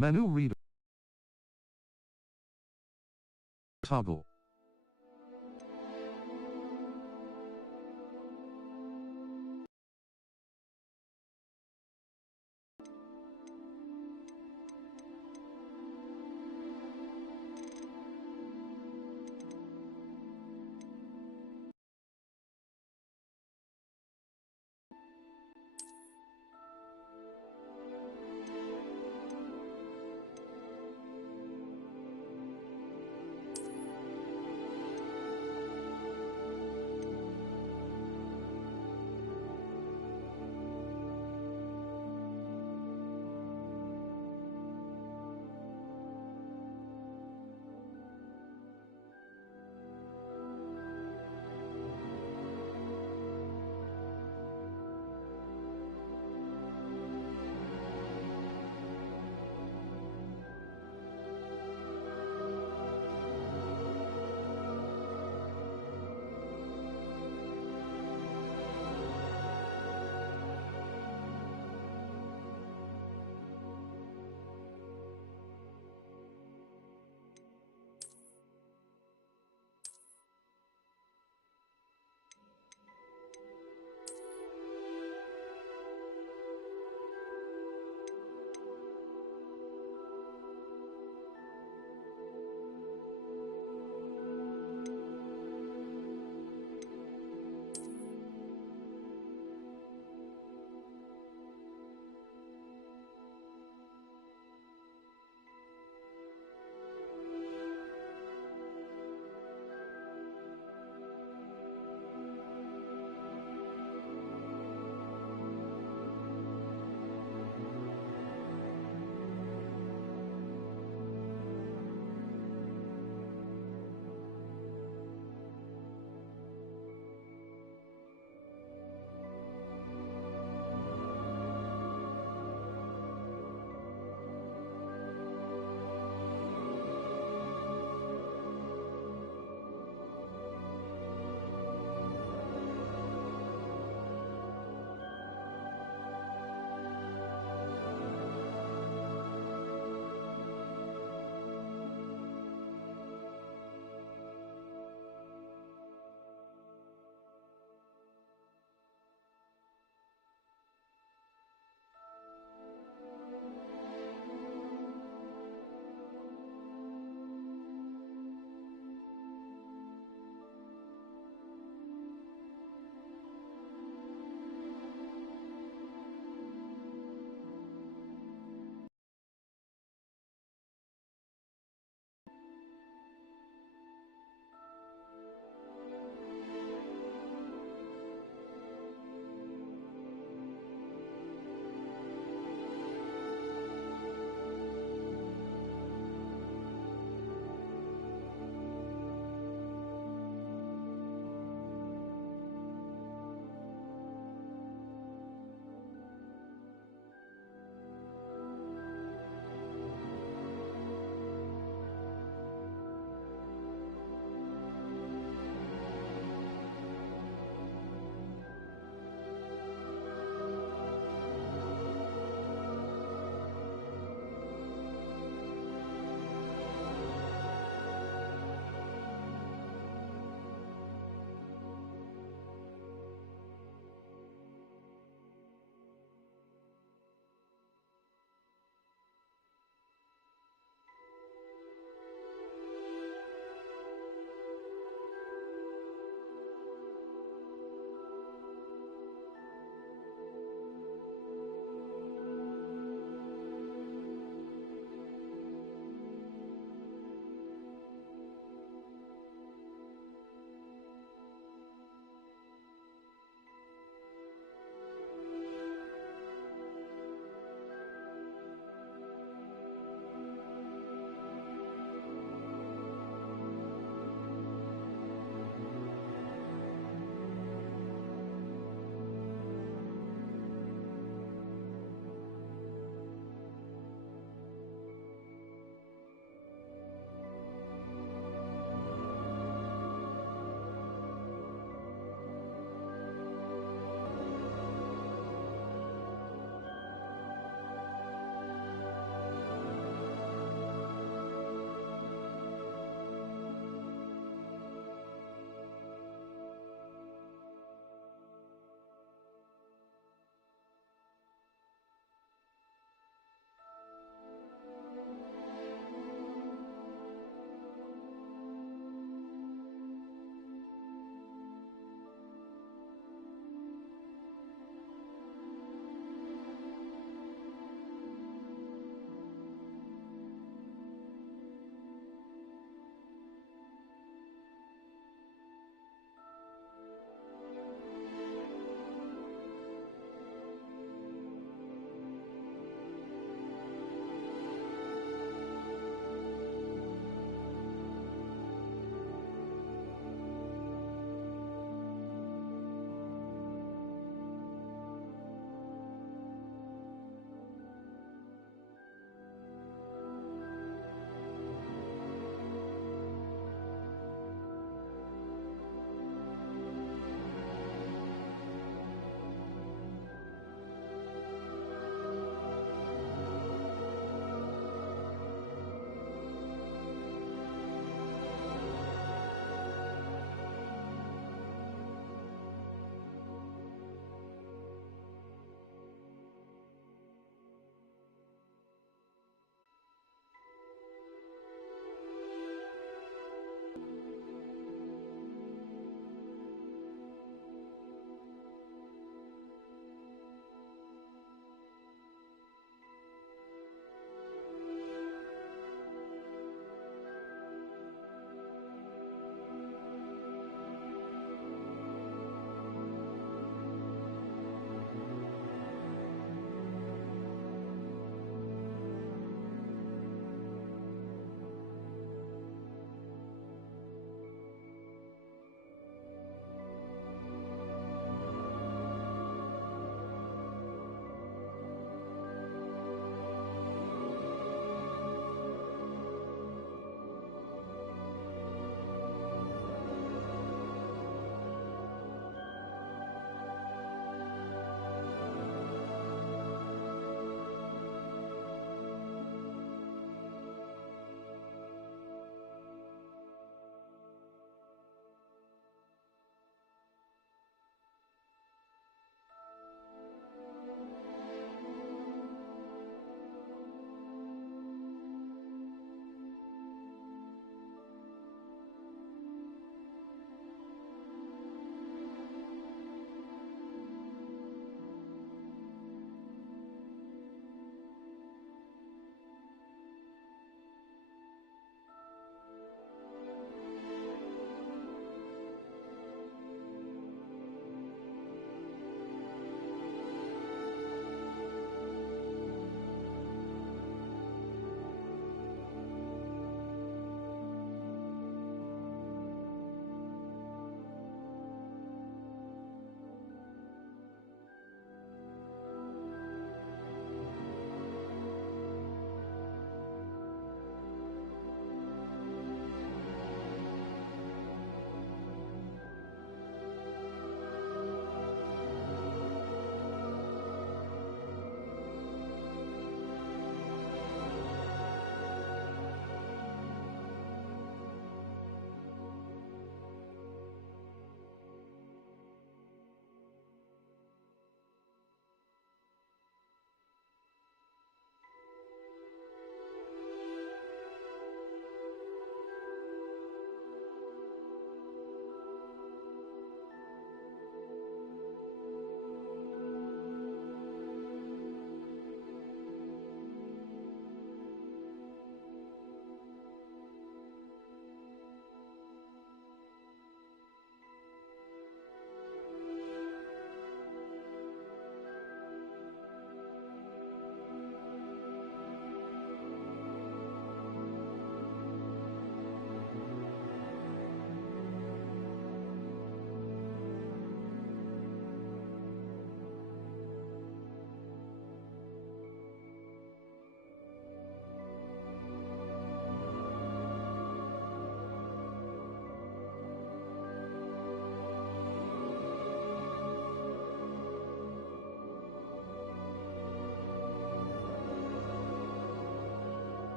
Menu reader. Toggle.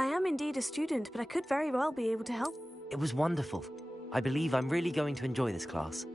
I am indeed a student, but I could very well be able to help. It was wonderful. I believe I'm really going to enjoy this class.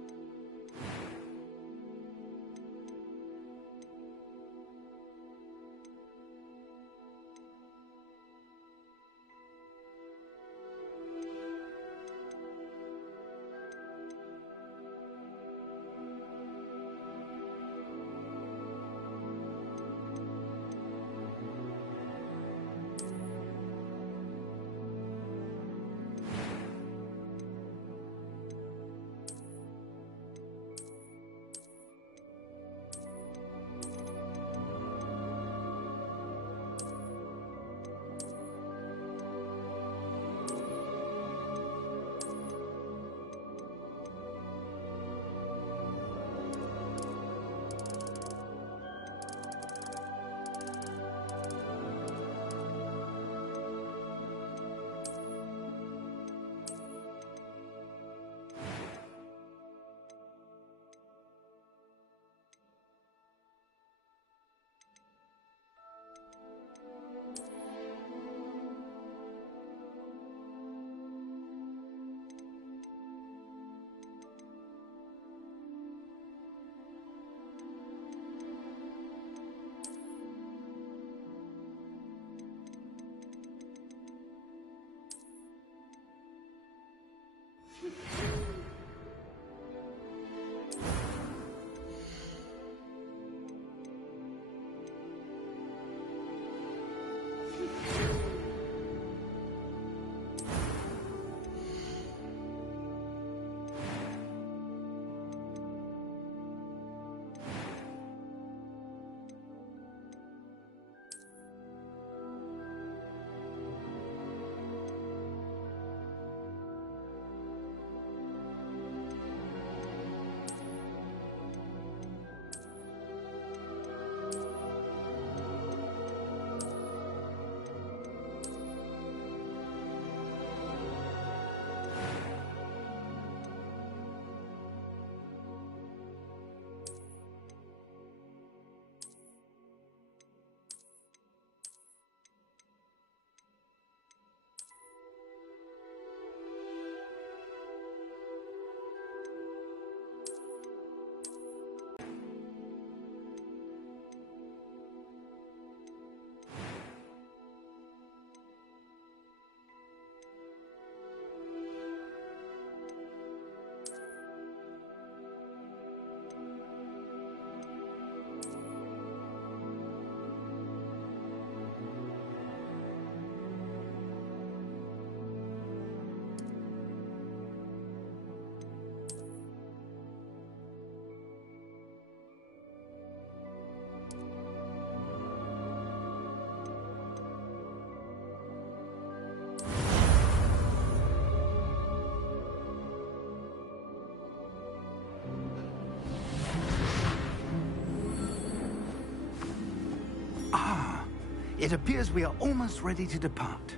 It appears we are almost ready to depart.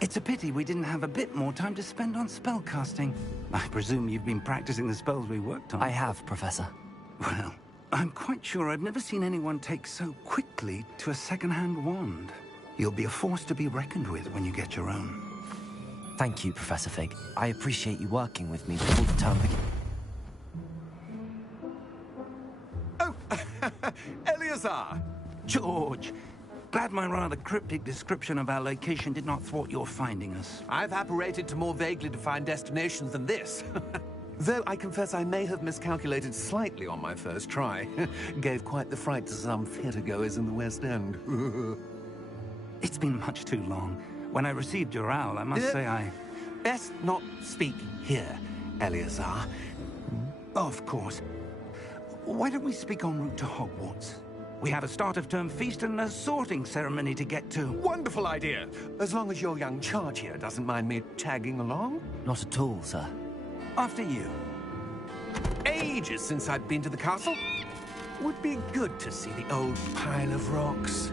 It's a pity we didn't have a bit more time to spend on spellcasting. I presume you've been practicing the spells we worked on. I have, Professor. Well, I'm quite sure I've never seen anyone take so quickly to a second-hand wand. You'll be a force to be reckoned with when you get your own. Thank you, Professor Fig. I appreciate you working with me before the term begins. Oh, Eleazar! George, glad my rather cryptic description of our location did not thwart your finding us. I've apparated to more vaguely defined destinations than this. Though I confess I may have miscalculated slightly on my first try. Gave quite the fright to some theatergoers in the West End. It's been much too long. When I received your owl, I must say I... Best not speak here, Eleazar. Of course. Why don't we speak en route to Hogwarts? We have a start-of-term feast and a sorting ceremony to get to. Wonderful idea! As long as your young charge here doesn't mind me tagging along. Not at all, sir. After you. Ages since I've been to the castle. Would be good to see the old pile of rocks.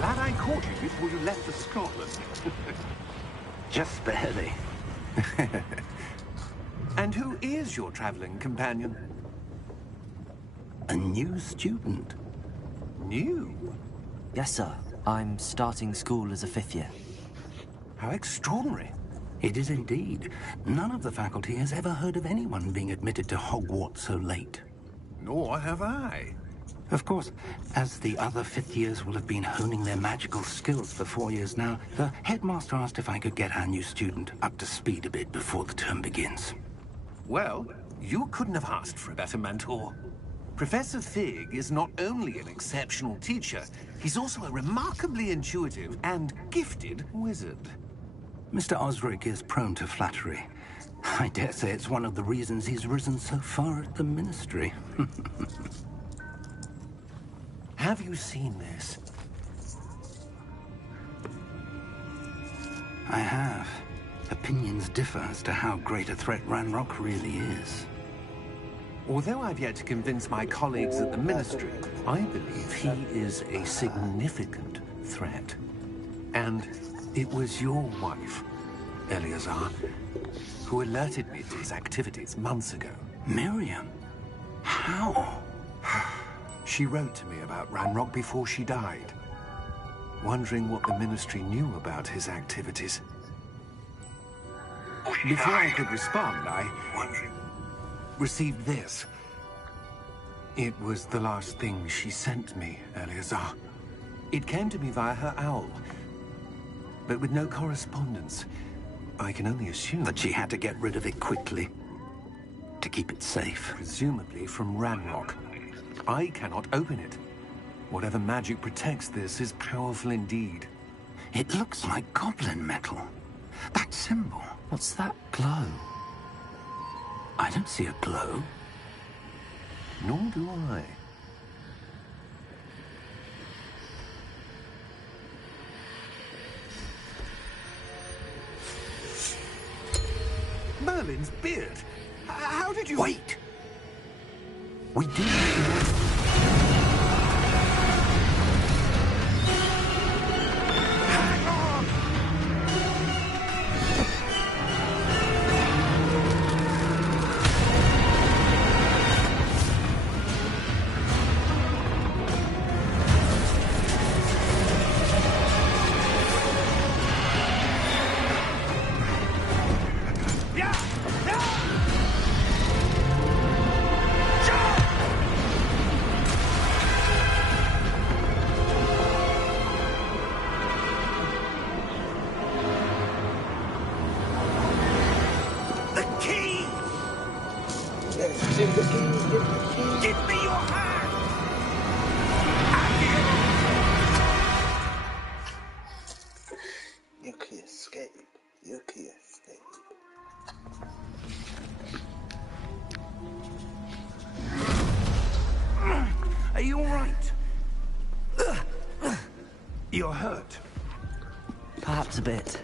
glad I caught you before you left for Scotland. Just barely. And who is your traveling companion? A new student. New? Yes, sir. I'm starting school as a 5th year. How extraordinary. It is indeed. None of the faculty has ever heard of anyone being admitted to Hogwarts so late. Nor have I. Of course, as the other 5th years will have been honing their magical skills for 4 years now, the headmaster asked if I could get our new student up to speed a bit before the term begins. Well, you couldn't have asked for a better mentor. Professor Fig is not only an exceptional teacher, he's also a remarkably intuitive and gifted wizard. Mr. Osric is prone to flattery. I dare say it's one of the reasons he's risen so far at the Ministry. Have you seen this? I have. Opinions differ as to how great a threat Ranrock really is. Although I've yet to convince my colleagues at the Ministry, I believe he is a significant threat. And it was your wife, Eleazar, who alerted me to his activities months ago. Miriam? How? She wrote to me about Ranrock before she died, wondering what the Ministry knew about his activities. Before I could respond, I received this. It was the last thing she sent me, Eleazar. It came to me via her owl, but with no correspondence. I can only assume That she had to get rid of it quickly, to keep it safe. presumably from Ranrock. I cannot open it. Whatever magic protects this is powerful indeed. It looks like goblin metal. That symbol. What's that glow? I don't see a glow. Nor do I. Merlin's beard. How did you... Wait! We do. Hang on! Yeah! Yeah! The key! Give me your hand! You can escape. You can escape. Are you all right? You're hurt. Perhaps a bit.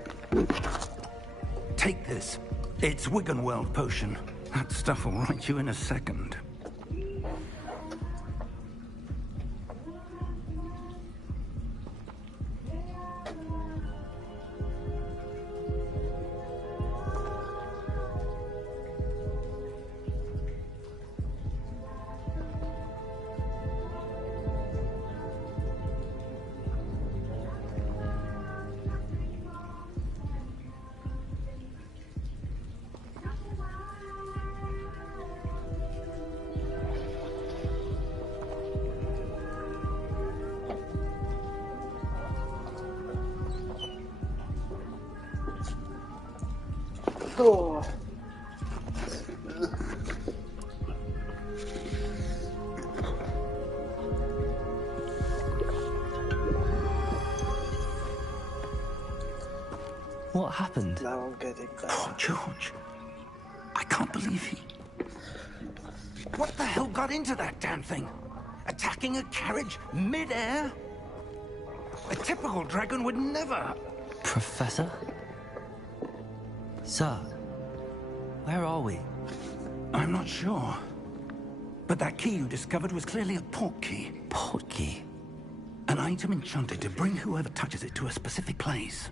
Take this. It's Wiggenweld potion. That stuff will right you in a second. Oh. What happened? Now I'm getting better. Oh, George. I can't believe he... What the hell got into that damn thing? Attacking a carriage mid-air? A typical dragon would never... Professor? Sir, where are we? I'm not sure. But that key you discovered was clearly a port key. Portkey. An item enchanted to bring whoever touches it to a specific place.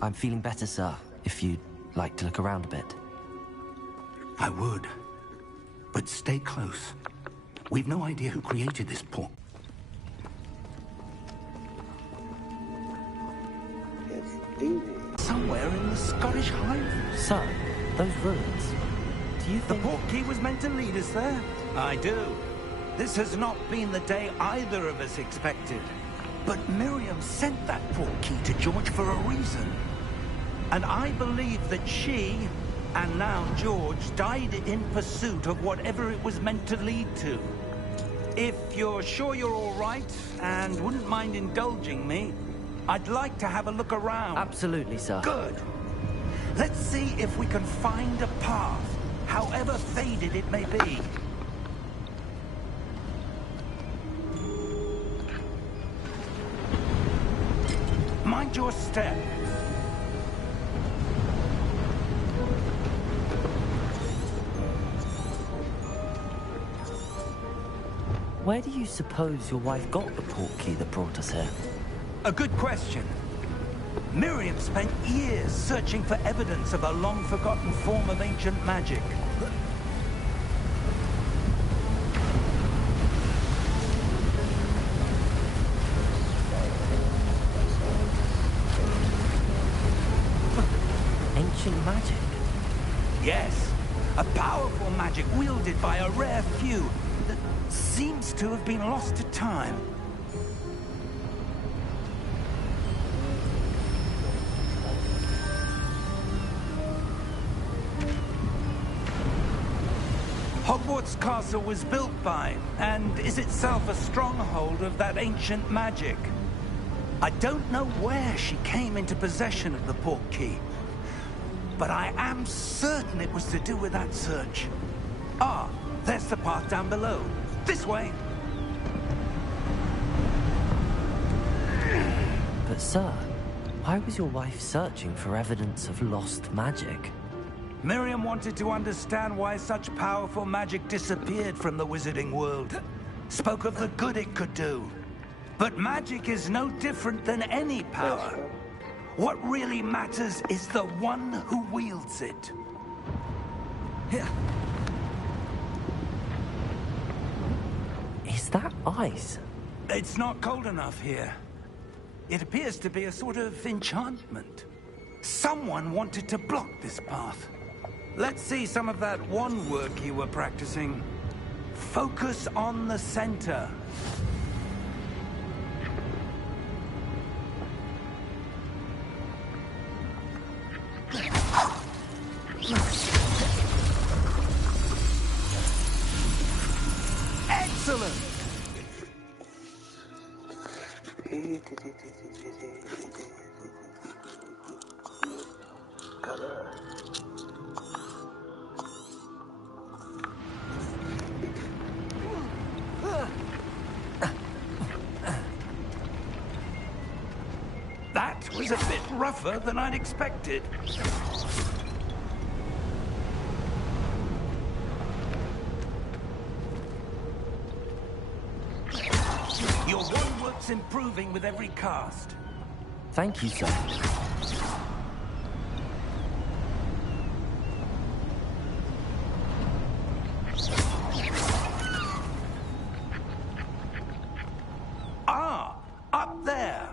I'm feeling better, sir, if you'd like to look around a bit. I would. But stay close. We've no idea who created this port. Somewhere in the Scottish Highlands. Sir, those ruins. Do you The think... portkey was meant to lead us there? I do. This has not been the day either of us expected. But Miriam sent that portkey to George for a reason. And I believe that she, and now George, died in pursuit of whatever it was meant to lead to. If you're sure you're all right, and wouldn't mind indulging me, I'd like to have a look around. Absolutely, sir. Good. Let's see if we can find a path, however faded it may be. Mind your step. Where do you suppose your wife got the portkey that brought us here? A good question. Miriam spent years searching for evidence of a long-forgotten form of ancient magic. Ancient magic? Yes, a powerful magic wielded by a rare few that seems to have been lost to time. Hogwarts Castle was built by, and is itself a stronghold of that ancient magic. I don't know where she came into possession of the portkey, but I am certain it was to do with that search. Ah, there's the path down below. This way. But sir, why was your wife searching for evidence of lost magic? Miriam wanted to understand why such powerful magic disappeared from the wizarding world. Spoke of the good it could do. But magic is no different than any power. What really matters is the one who wields it. Is that ice? It's not cold enough here. It appears to be a sort of enchantment. Someone wanted to block this path. Let's see some of that wand work you were practicing. Focus on the center. Excellent! That was a bit rougher than I'd expected. Your wand work's improving with every cast. Thank you, sir. Ah, up there.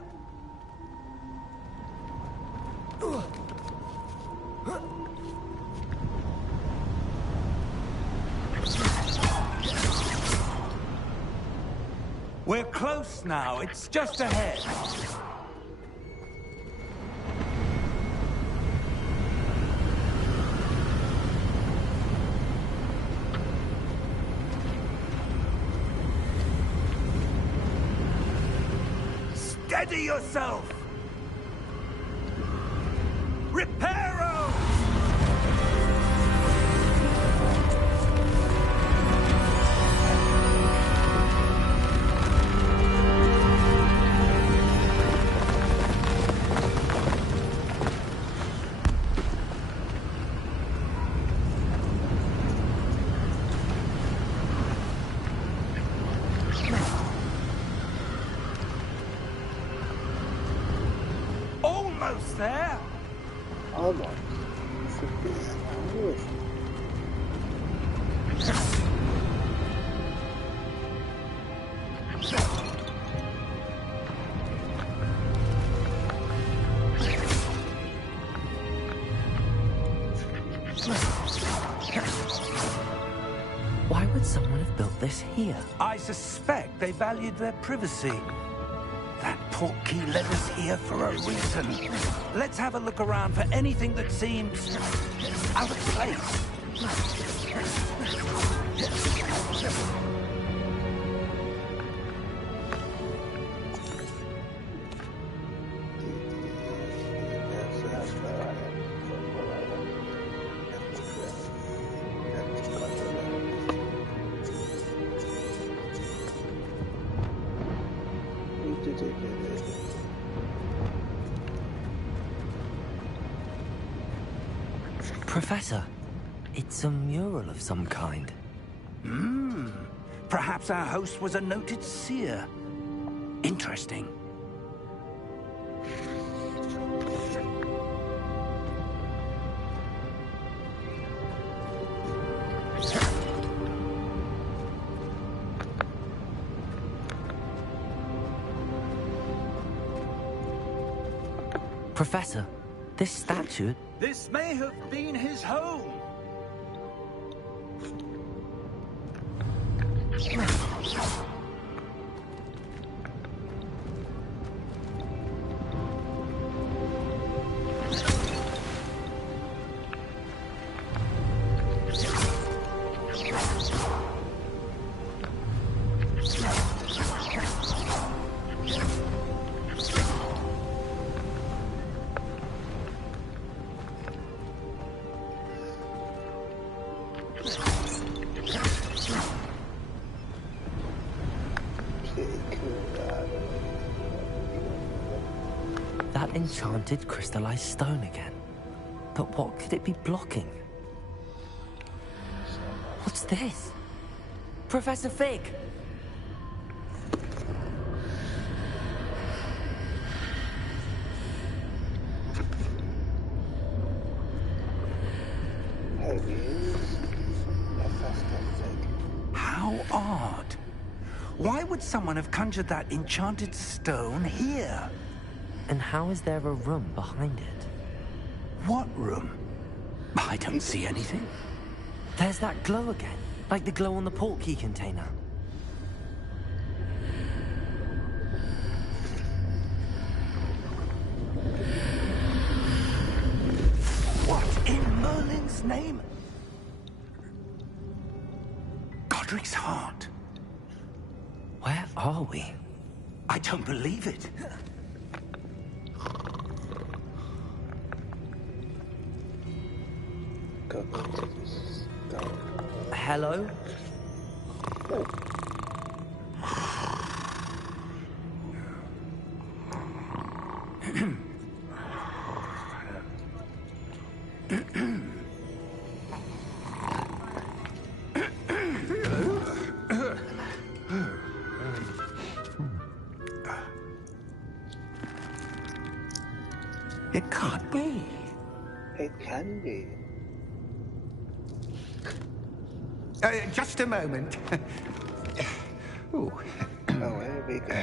We're close now. It's just ahead. Steady yourself! Reparo! almost there. Almost. Should be almost. Why would someone have built this here? I suspect they valued their privacy. That portkey led us here for a reason. Let's have a look around for anything that seems out of place. Professor, it's a mural of some kind. Perhaps our host was a noted seer. Interesting. Professor, this statue... This may have been his home. That enchanted crystallized stone again. But what could it be blocking? What's this? Professor Fig! How odd. Why would someone have conjured that enchanted stone here? And how is there a room behind it? What room? I don't see anything. There's that glow again, like the glow on the portkey container. What in Merlin's name? Godric's heart. Where are we? I don't believe it. Hello? It can't be. It can be. Just a moment. Ooh. Oh, here we go.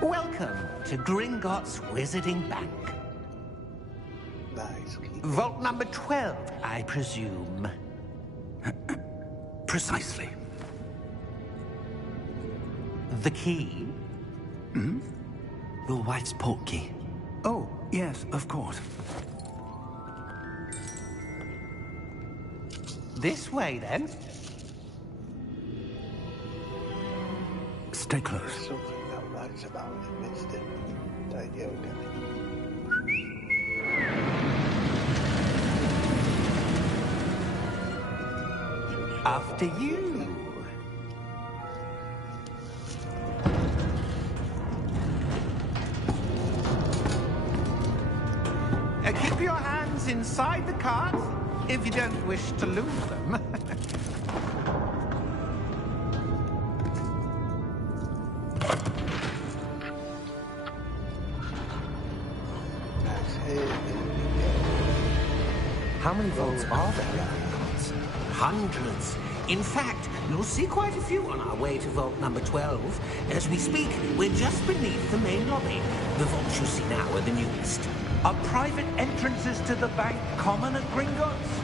Welcome to Gringotts Wizarding Bank. Nice. Vault number 12, I presume. Precisely. The key? Your wife's portkey. Oh, yes, of course. This way, then. Stay close. Something that writes about it, missed it. Don't you get it? After you. Keep your hands inside the cart if you don't wish to lose them. Here we go. How many vaults are there in Hogwarts? Hundreds. In fact, you'll see quite a few on our way to vault number 12. As we speak, we're just beneath the main lobby. The vaults you see now are the newest. Are private entrances to the bank common at Gringotts?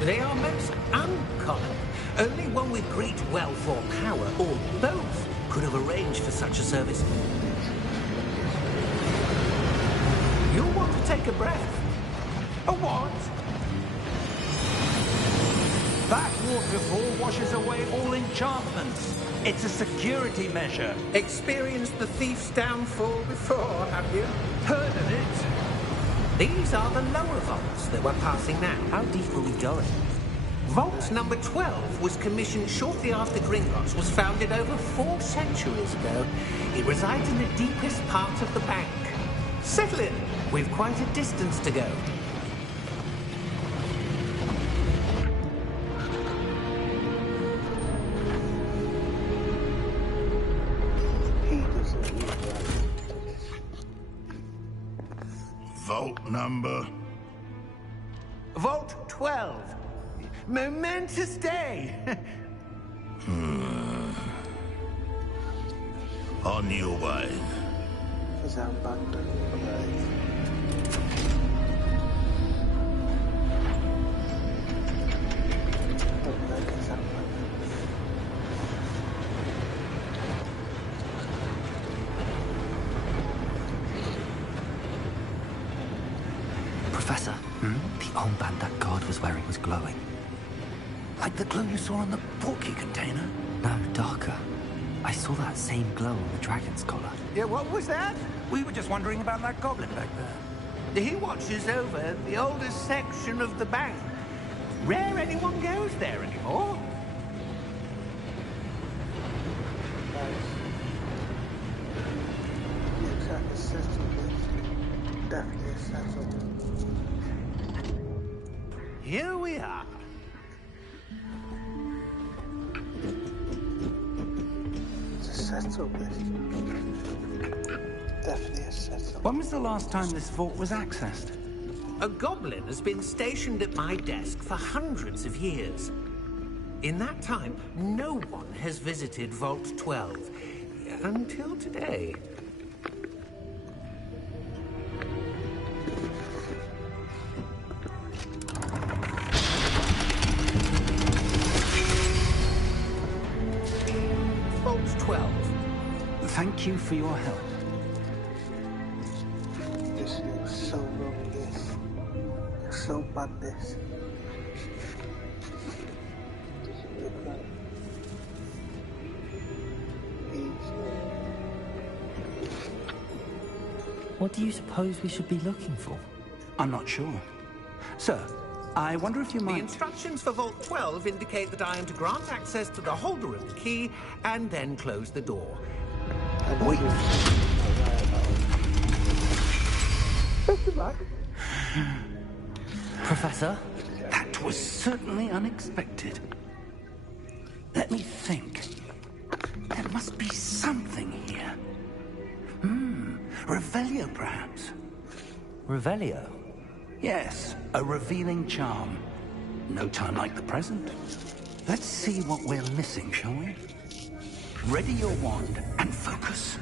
They are most uncommon. Only one with great wealth or power, or both, could have arranged for such a service. You'll want to take a breath. A what? That waterfall washes away all enchantments. It's a security measure. Experienced the thief's downfall before, have you? Heard of it? These are the lower vaults that we're passing now. How deep are we going? Vault number 12 was commissioned shortly after Gringotts was founded over 4 centuries ago. It resides in the deepest part of the bank. Settle in. We've quite a distance to go. He doesn't look right. Vault number. Vault 12. Momentous day. On your way. Because I'm abandoned. Right. Don't like us abandoned. Professor, the armband that guard was wearing was glowing. Like the glow you saw on the portkey container? No, darker. I saw that same glow on the dragon's collar. Yeah, what was that? We were just wondering about that goblin back there. He watches over the oldest section of the bank. Rare anyone goes there anymore. Nice. Looks like a settlement. Definitely a settlement. Here we are. It's a settlement. Definitely a settlement. When was the last time this vault was accessed? A goblin has been stationed at my desk for hundreds of years. In that time, no one has visited Vault 12. Until today. Vault 12. Thank you for your help. This looks so wrong, this. Looks so bad, this. Doesn't look right. What do you suppose we should be looking for? I'm not sure. Sir, I wonder if you The might... instructions for Vault 12 indicate that I am to grant access to the holder of the key and then close the door. Wait. Best of luck. Professor? That was certainly unexpected. Let me think. There must be something here. Revelio, perhaps? Revelio? Yes, a revealing charm. No time like the present. Let's see what we're missing, shall we? Ready your wand and focus.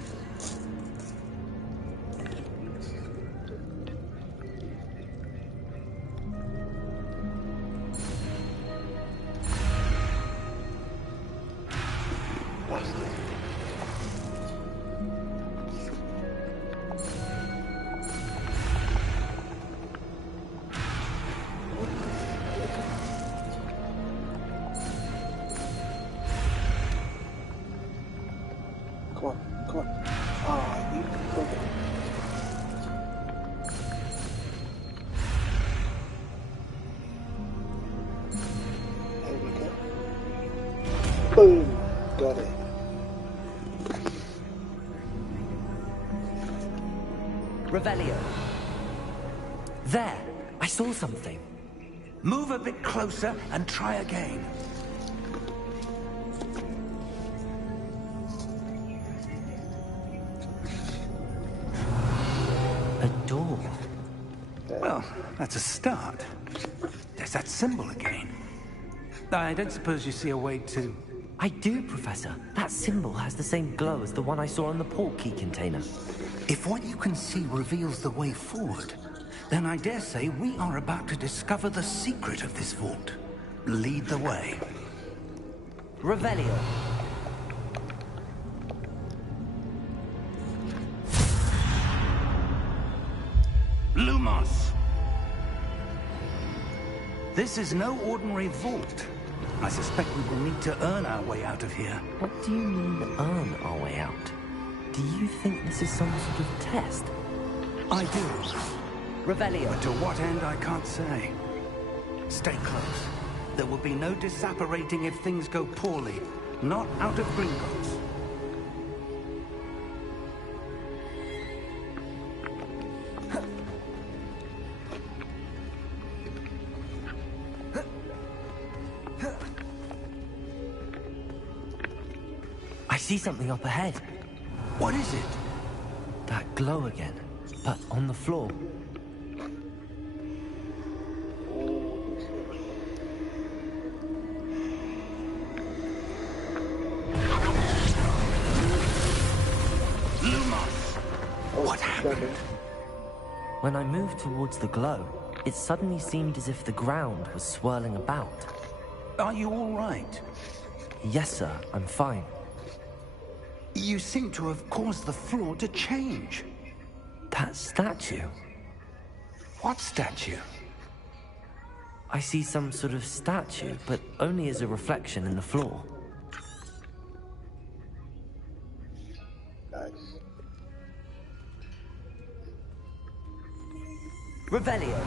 Come on, come on. Ah, you can cover it. There we go. Boom! Got it. Revelio. There! I saw something. Move a bit closer and try again. A door. Well, that's a start. There's that symbol again. I don't suppose you see a way to... I do, Professor. That symbol has the same glow as the one I saw in the port key container. If what you can see reveals the way forward, then I dare say we are about to discover the secret of this vault. Lead the way. Revelio. Lumos! This is no ordinary vault. I suspect we will need to earn our way out of here. What do you mean, earn our way out? Do you think this is some sort of test? I do. Revelio. But to what end, I can't say. Stay close. There will be no disapparating if things go poorly. Not out of Gringotts. I see something up ahead. What is it? That glow again, but on the floor. Lumos! What happened? When I moved towards the glow, it suddenly seemed as if the ground was swirling about. Are you all right? Yes, sir, I'm fine. You seem to have caused the floor to change. That statue. What statue? I see some sort of statue, but only as a reflection in the floor. Nice. Revelio.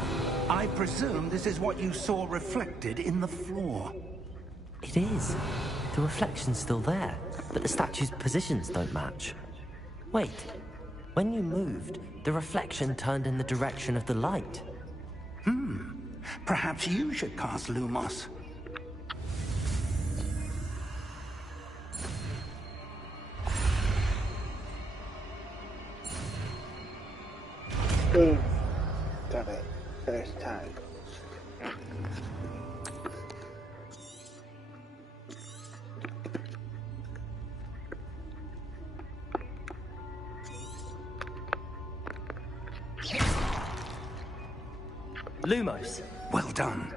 I presume this is what you saw reflected in the floor. It is. The reflection's still there, but the statue's positions don't match. Wait. When you moved, the reflection turned in the direction of the light. Perhaps you should cast Lumos. Boom. Got it. First time. Lumos. Well done.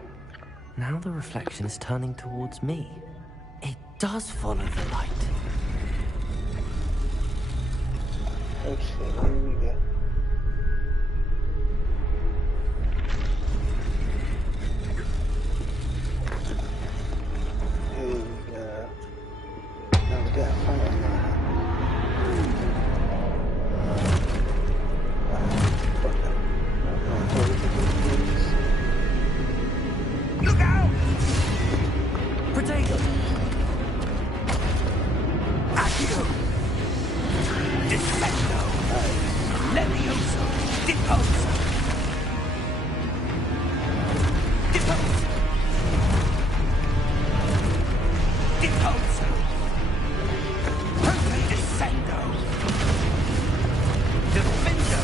Now the reflection is turning towards me. It does follow the light. Oh shit, here we go. Here we go. Now we gotta find it now. Look out! Potato! Accio! Descendo! Levioso! Deposo! Deposo! Deposo! Prote descendo! Defendo!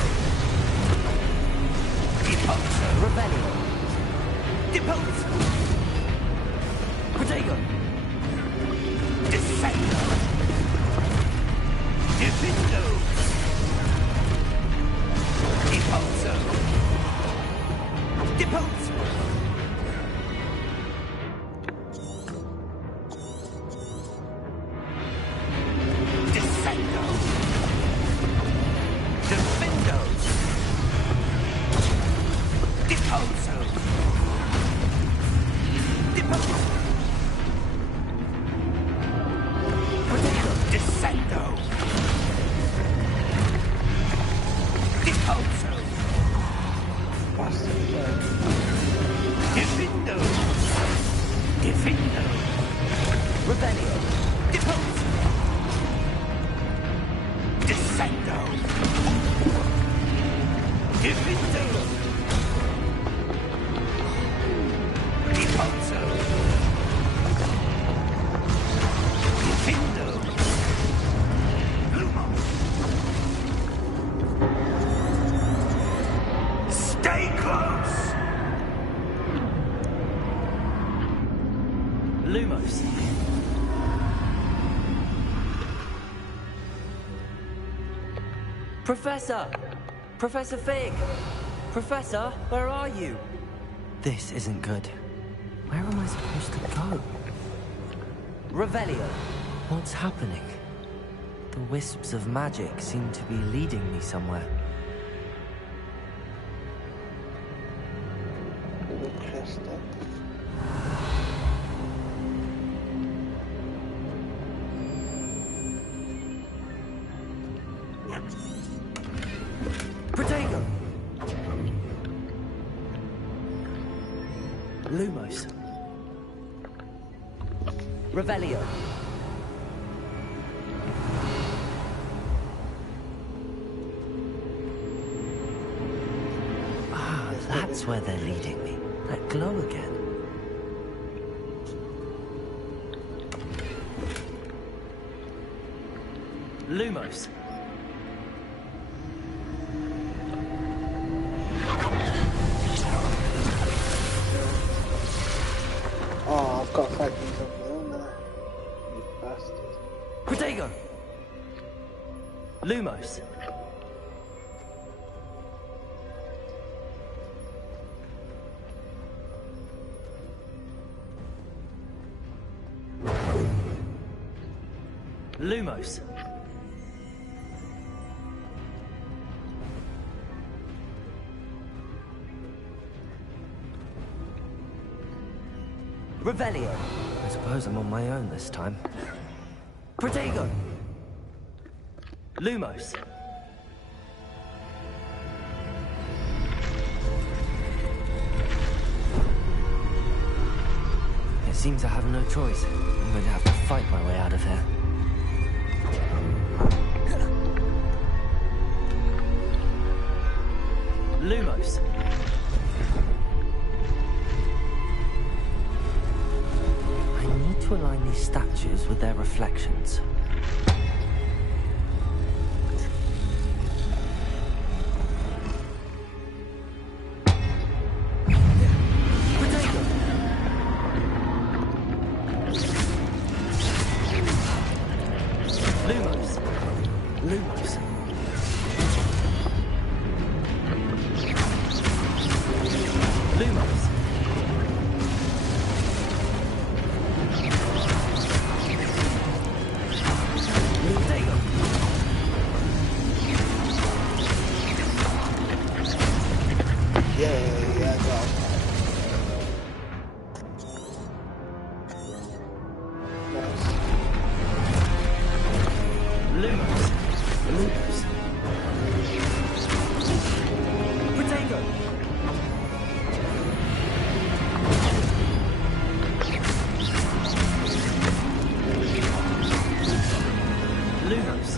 Deposo! Revelio. Deposo! Potato! Descendo! Defendo! Deposo! Deposo! Descendo! Defendo! Deposo! Deposo! Potato! Descendo! Deposo! What's the word? Defendo! Defendo! Revelio. Deposo! Descendo! Defendo! Deposo! Defendo! Lumos! Stay close! Lumos. Professor! Professor Fig! Professor, where are you? This isn't good. Where am I supposed to go? Revelio! What's happening? The wisps of magic seem to be leading me somewhere. Interesting. Protego! Lumos. Revelio. Ah, that's where they're leading me. That glow again. Lumos. Oh, I've got to fight these up there, haven't I? You bastard. Protego! Lumos. Lumos. Revelio. I suppose I'm on my own this time. Protego. Lumos. It seems I have no choice. I'm going to have to fight my way out of here. Lumos. I need to align these statues with their reflections. Lumos. Lumos. Lumos. Protego. Yeah, I got it. Nice. Lumos. Lumos. Protego. Lumos.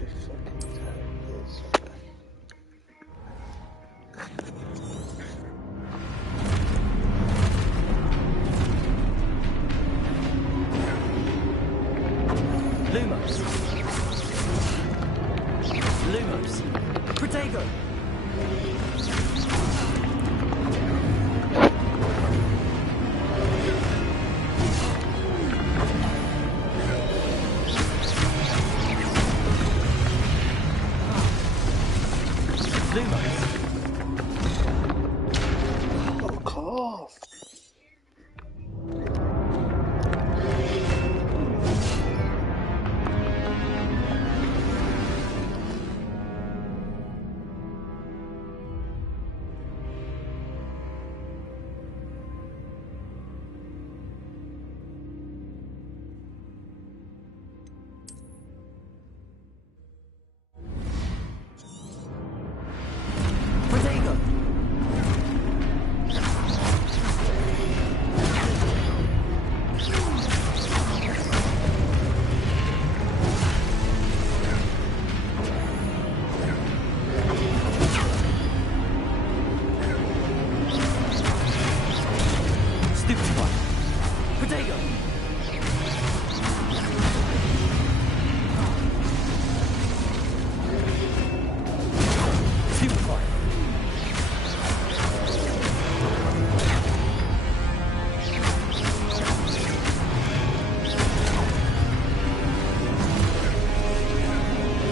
every fucking time this. Lumos. Lumos. Protego. Fuck off. Protego. Stupid one. Protego. Stupid one.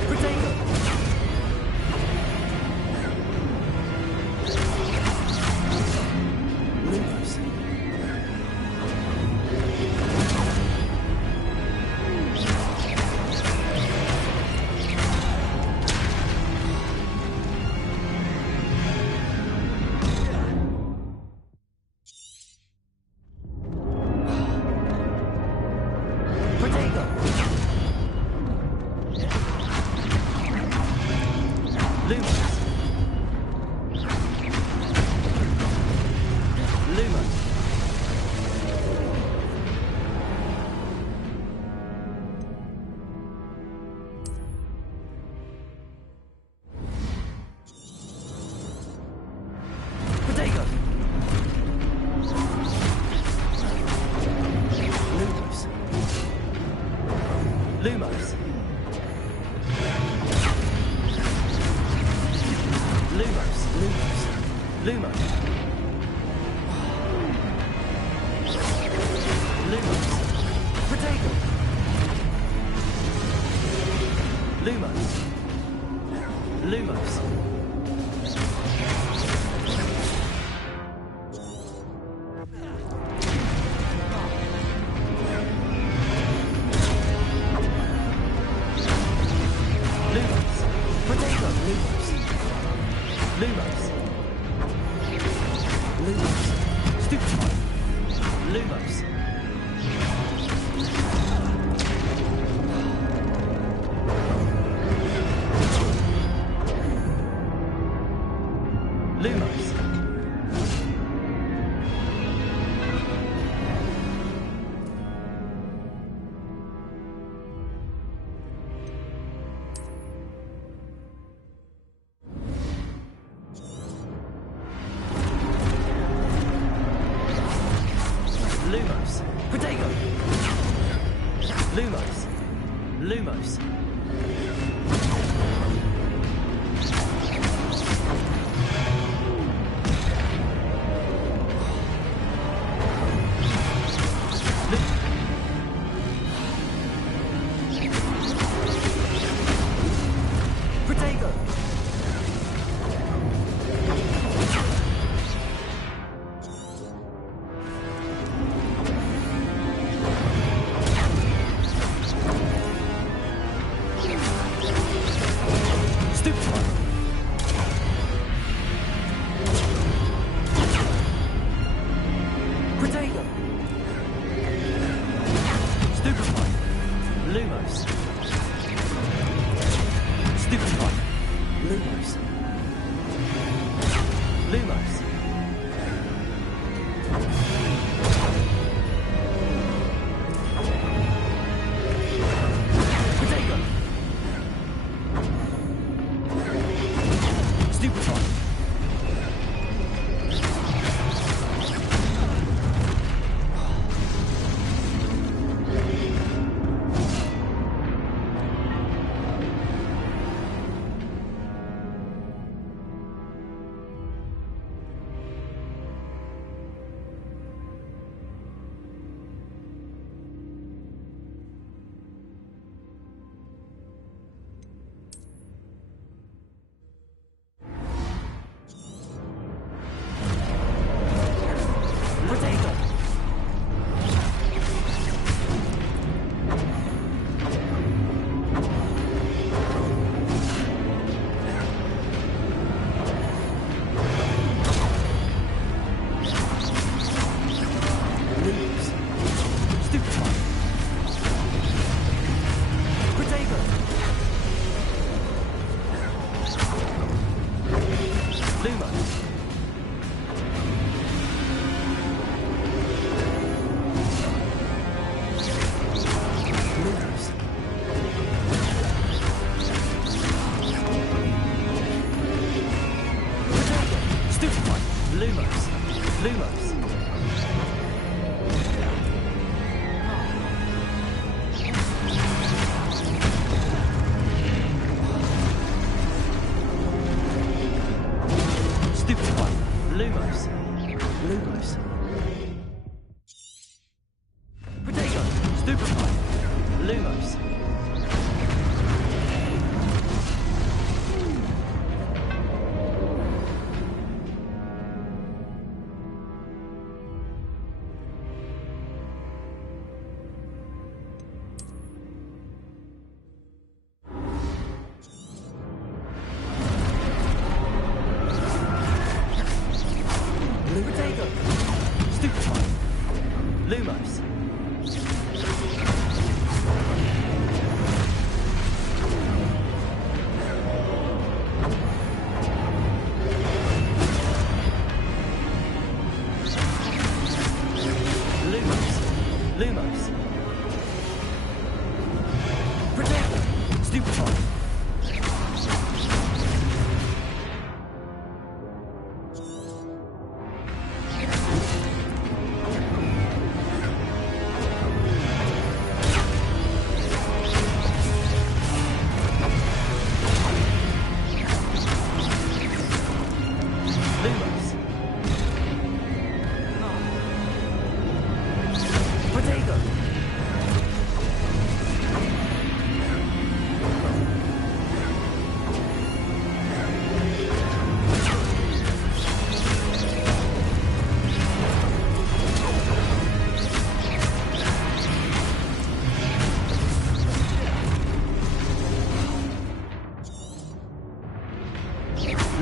Protego. Lumos. Protego. Lumos. Lumos. Protego. Lumos. Lumos. Lumos. Lumos. Lumos. Lumos. Protego. Lumos. Lumos. Lumos. Protego. Lumos. Lumos. Lumos. Stupid one. Lumos. Lumos. Lumos. Protego. Lumos. Lumos. Protego. Stupid one. Protego. Stupid one. Lumos. Stupid one. Lumos. Lumos. Protego. Stupefy. Lumos. Lumos. Lumos. Protego. Stupefy.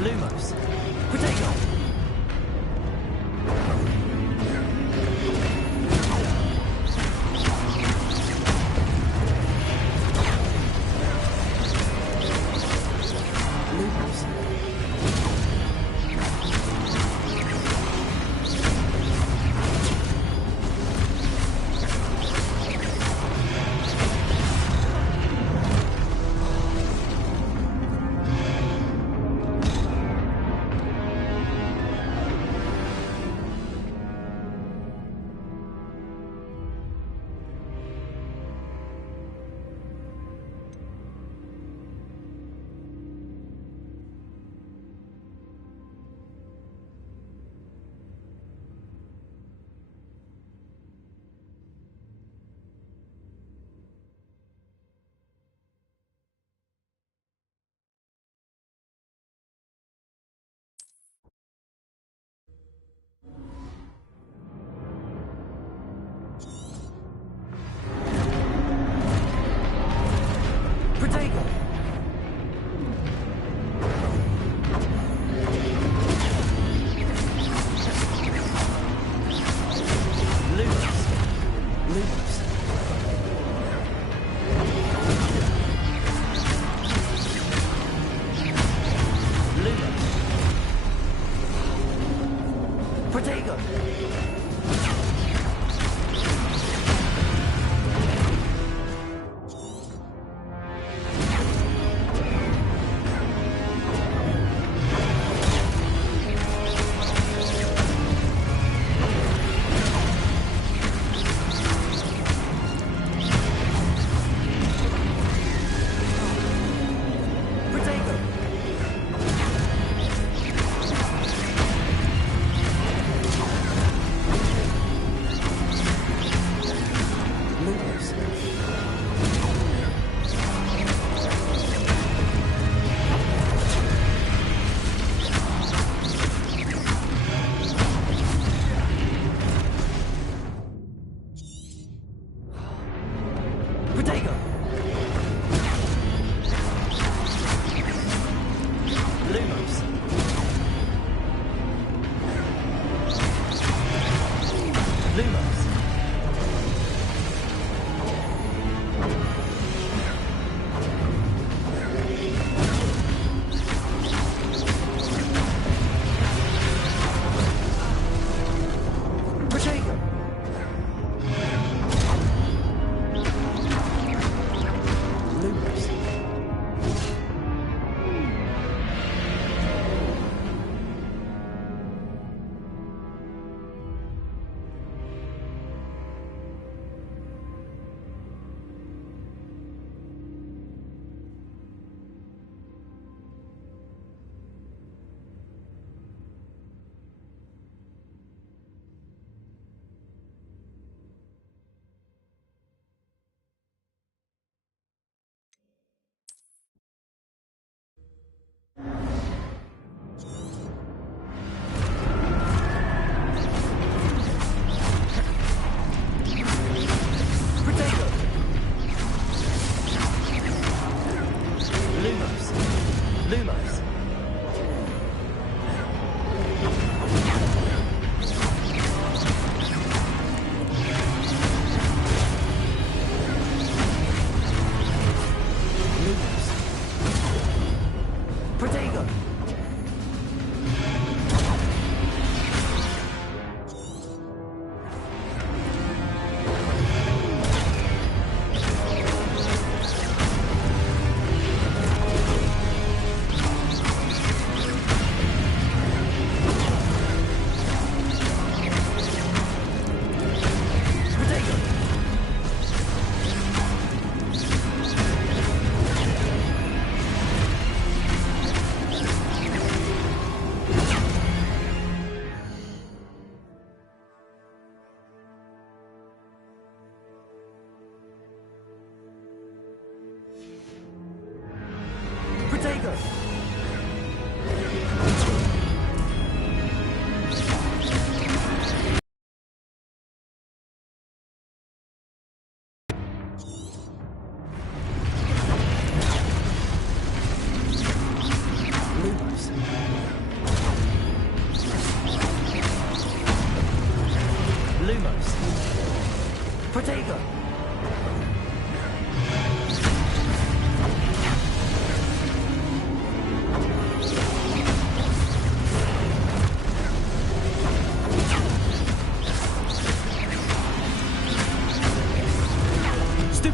Lumos. Protego.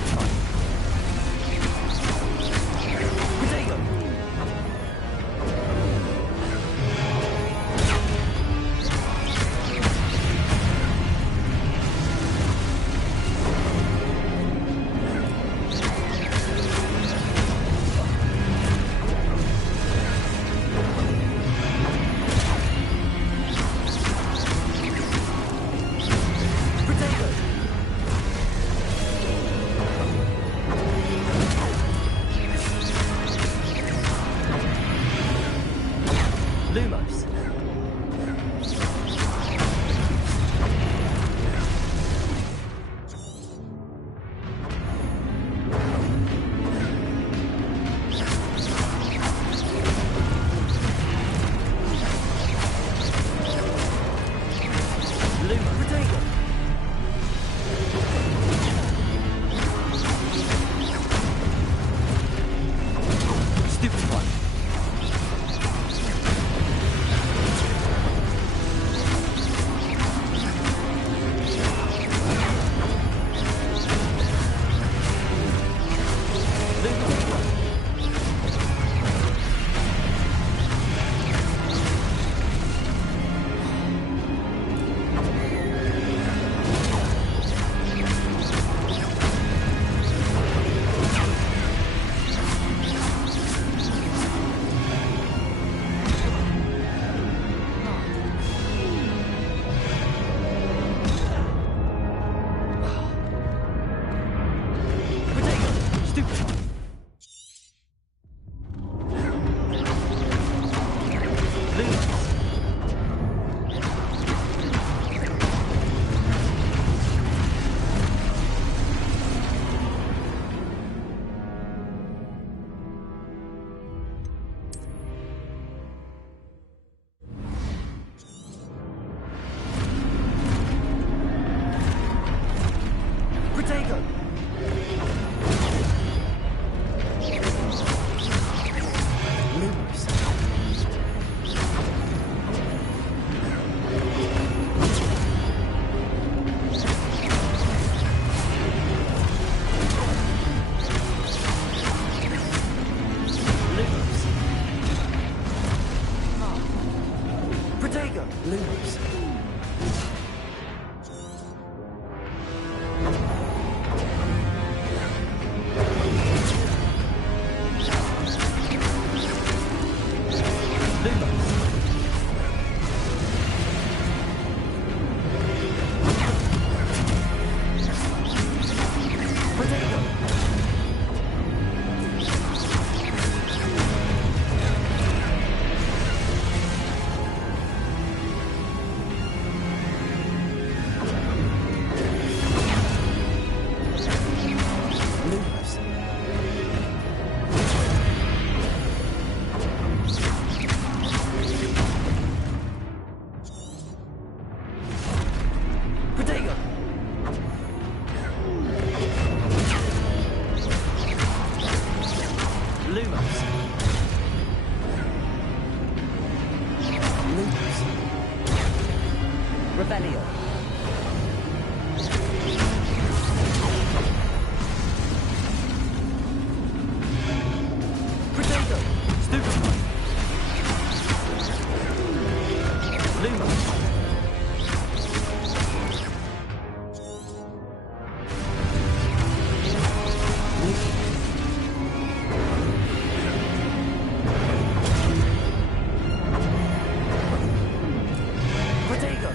Stupefy. Protego. Lumos. Luma. Protego. Stupefy. Stupefy. Lumos. Protego. Lumos. Lumos. Protego. Lumos. Protego. Lumos. Lumos. Rebellion. Protego. Stupefy. Lumos. Protego.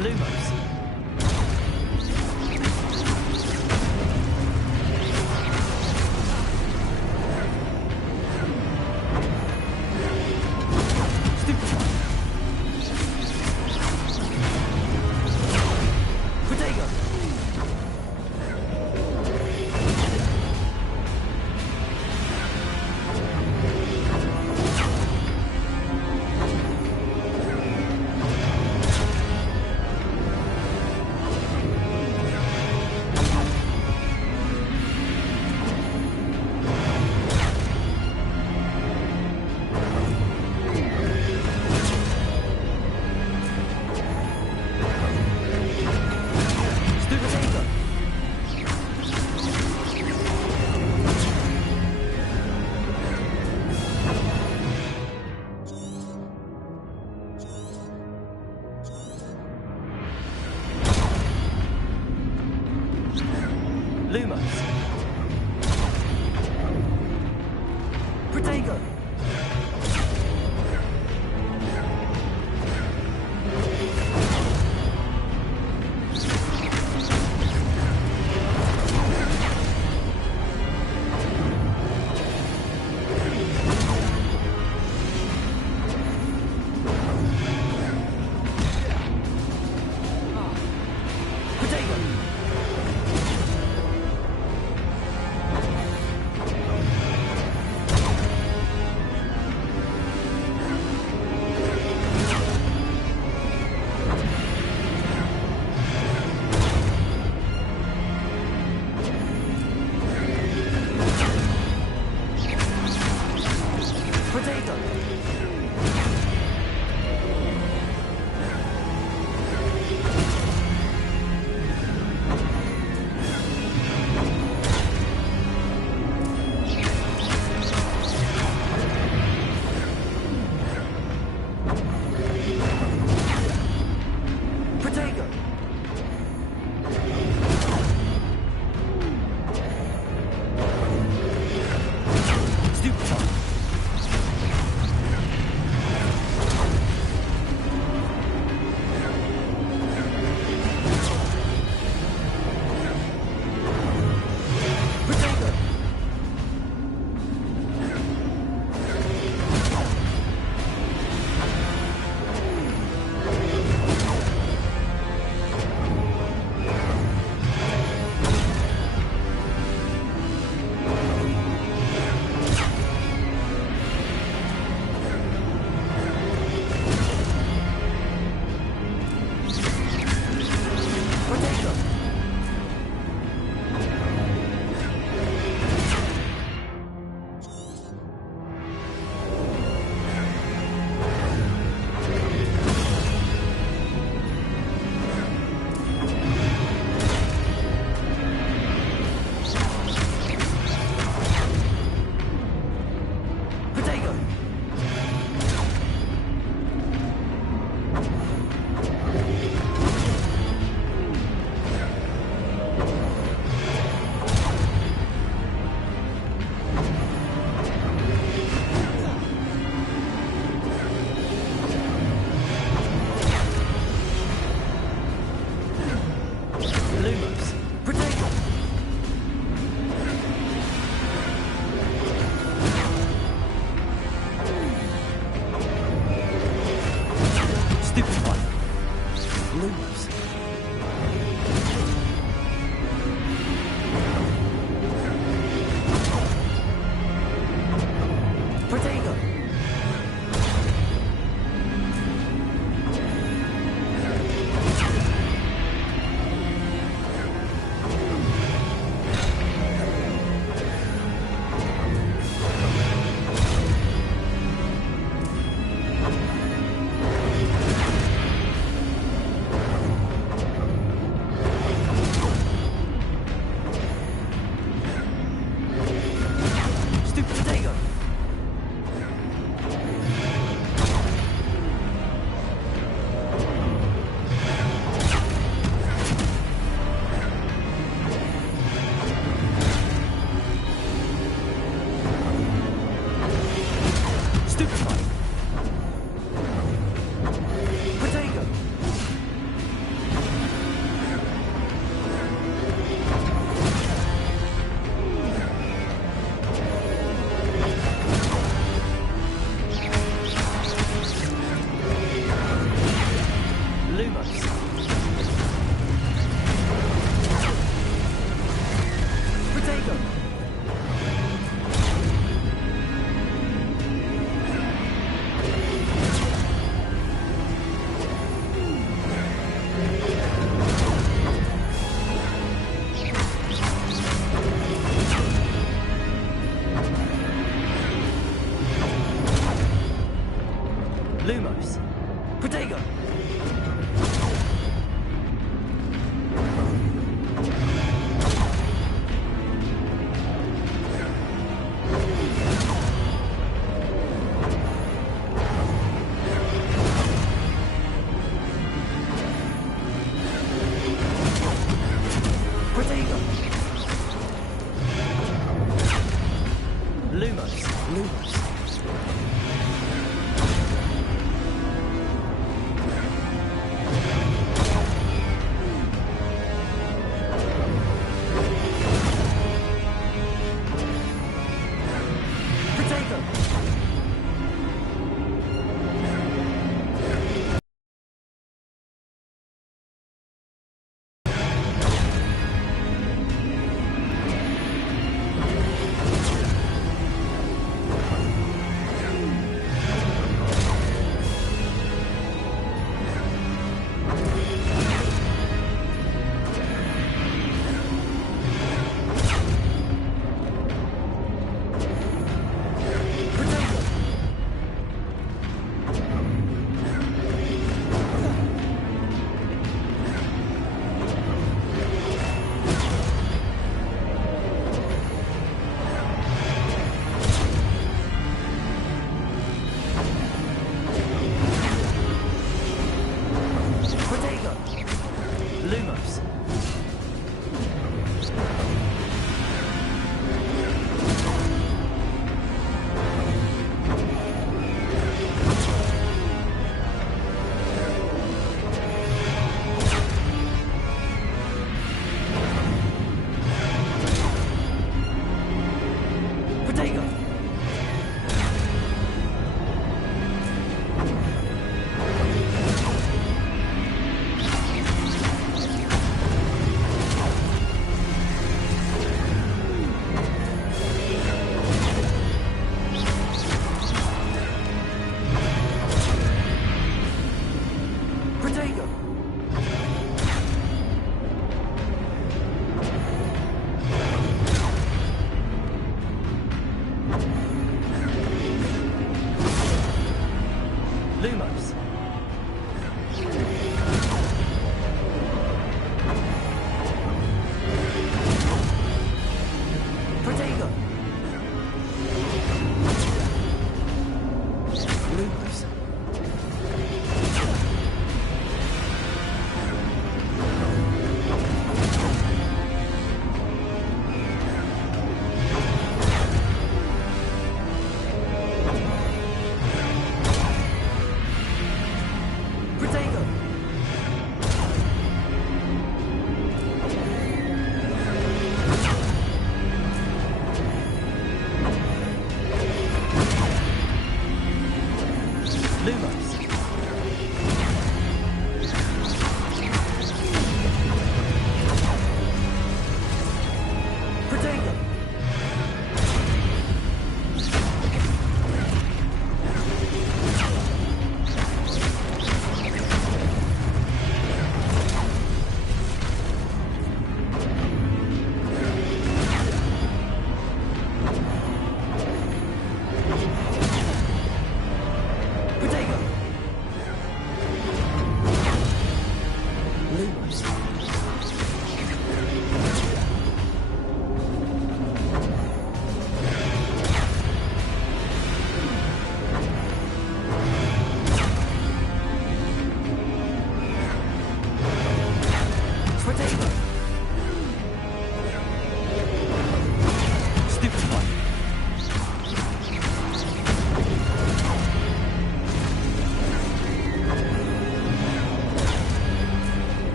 Lumos. Lumos. Protego. Stupid one.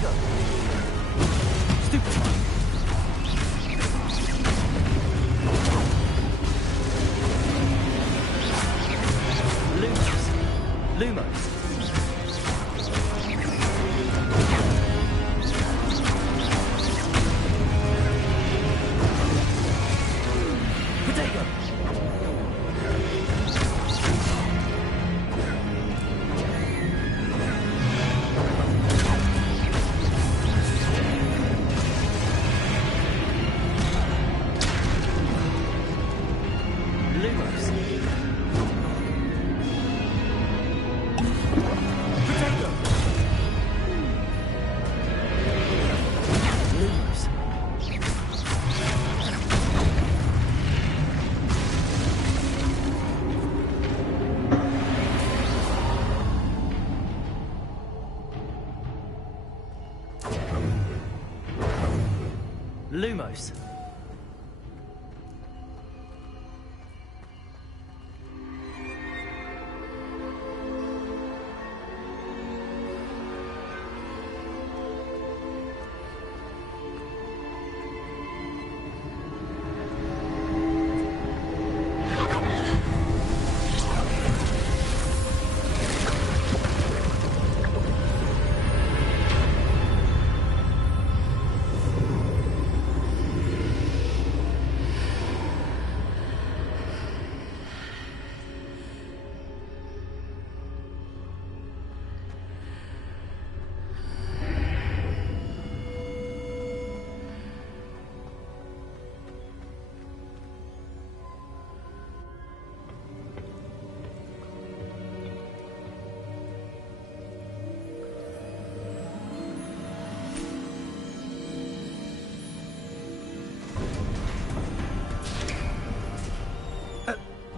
Protego! Stupefy! Lumos! Protego! Lumos! Protego! Lumos! Lumos.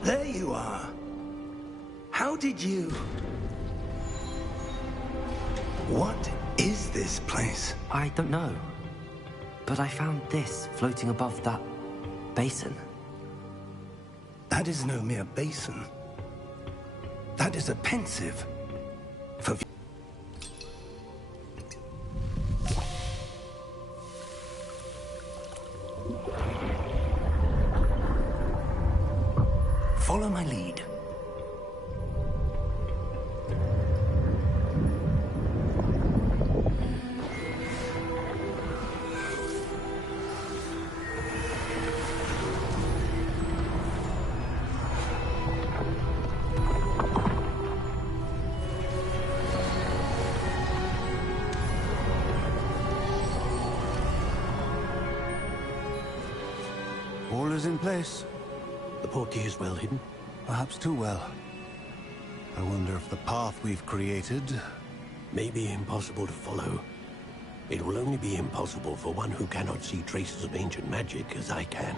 There you are. How did you... What is this place? I don't know. But I found this floating above that basin. That is no mere basin. That is a pensive. For... Follow my lead. All is in place. The portkey is well hidden. Perhaps too well. I wonder if the path we've created... May be impossible to follow. It will only be impossible for one who cannot see traces of ancient magic as I can.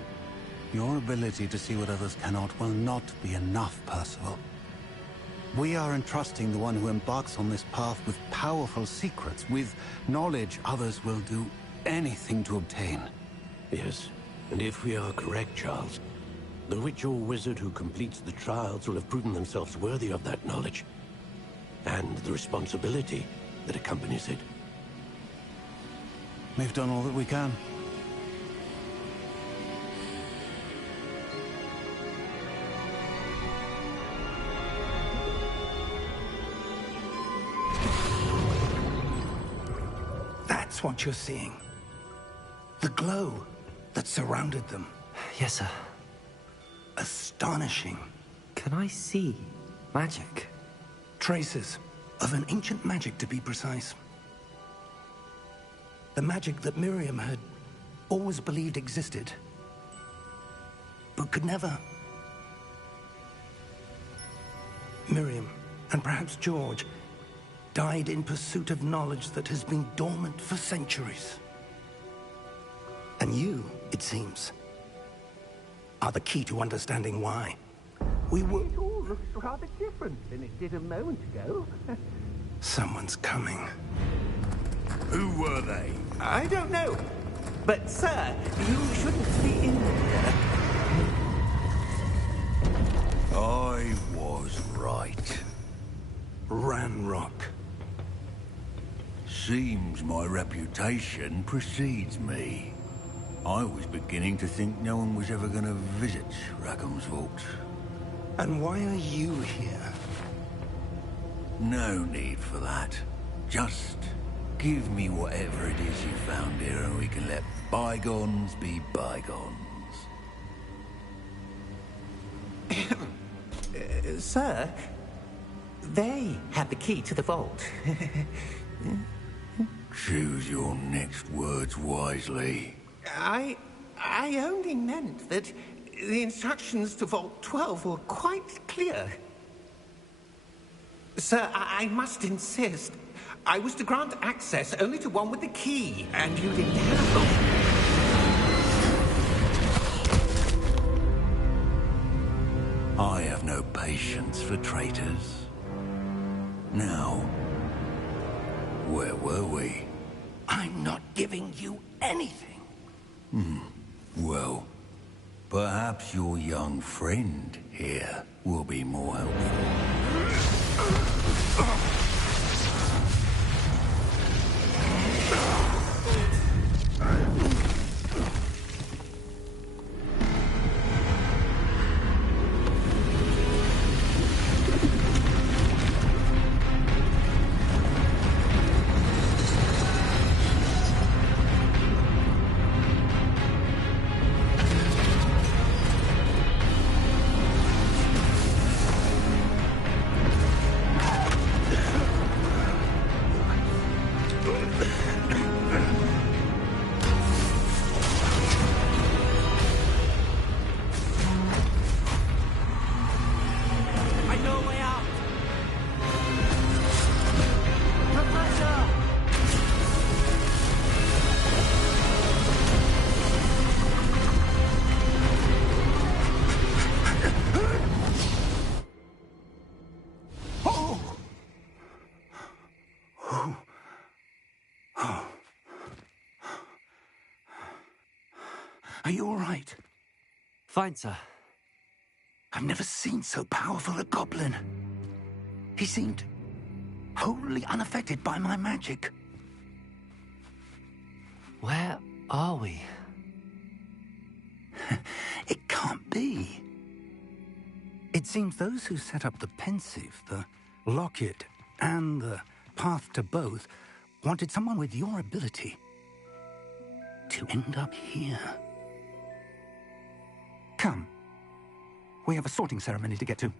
Your ability to see what others cannot will not be enough, Percival. We are entrusting the one who embarks on this path with powerful secrets, with knowledge others will do anything to obtain. Yes, and if we are correct, Charles, the witch or wizard who completes the trials will have proven themselves worthy of that knowledge, and the responsibility that accompanies it. We've done all that we can. That's what you're seeing. The glow that surrounded them. Yes, sir. Astonishing. Can I see magic? Traces of an ancient magic, to be precise. The magic that Miriam had always believed existed, but could never. Miriam, and perhaps George, died in pursuit of knowledge that has been dormant for centuries. And you, it seems, are the key to understanding why. We were... It all looks rather different than it did a moment ago. Someone's coming. Who were they? I don't know. But, sir, you shouldn't be in here. I was right. Ranrock. Seems my reputation precedes me. I was beginning to think no one was ever going to visit Rackham's vault. And why are you here? No need for that. Just give me whatever it is you found here and we can let bygones be bygones. Sir, they have the key to the vault. Choose your next words wisely. I only meant that the instructions to Vault 12 were quite clear. Sir, I must insist. I was to grant access only to one with the key, and you didn't have them. I have no patience for traitors. Now, where were we? I'm not giving you anything. Well, perhaps your young friend here will be more helpful. Are you all right? Fine, sir. I've never seen so powerful a goblin. He seemed wholly unaffected by my magic. Where are we? It can't be. It seems those who set up the pensive, the locket, and the path to both wanted someone with your ability to end up here. Come. We have a sorting ceremony to get to.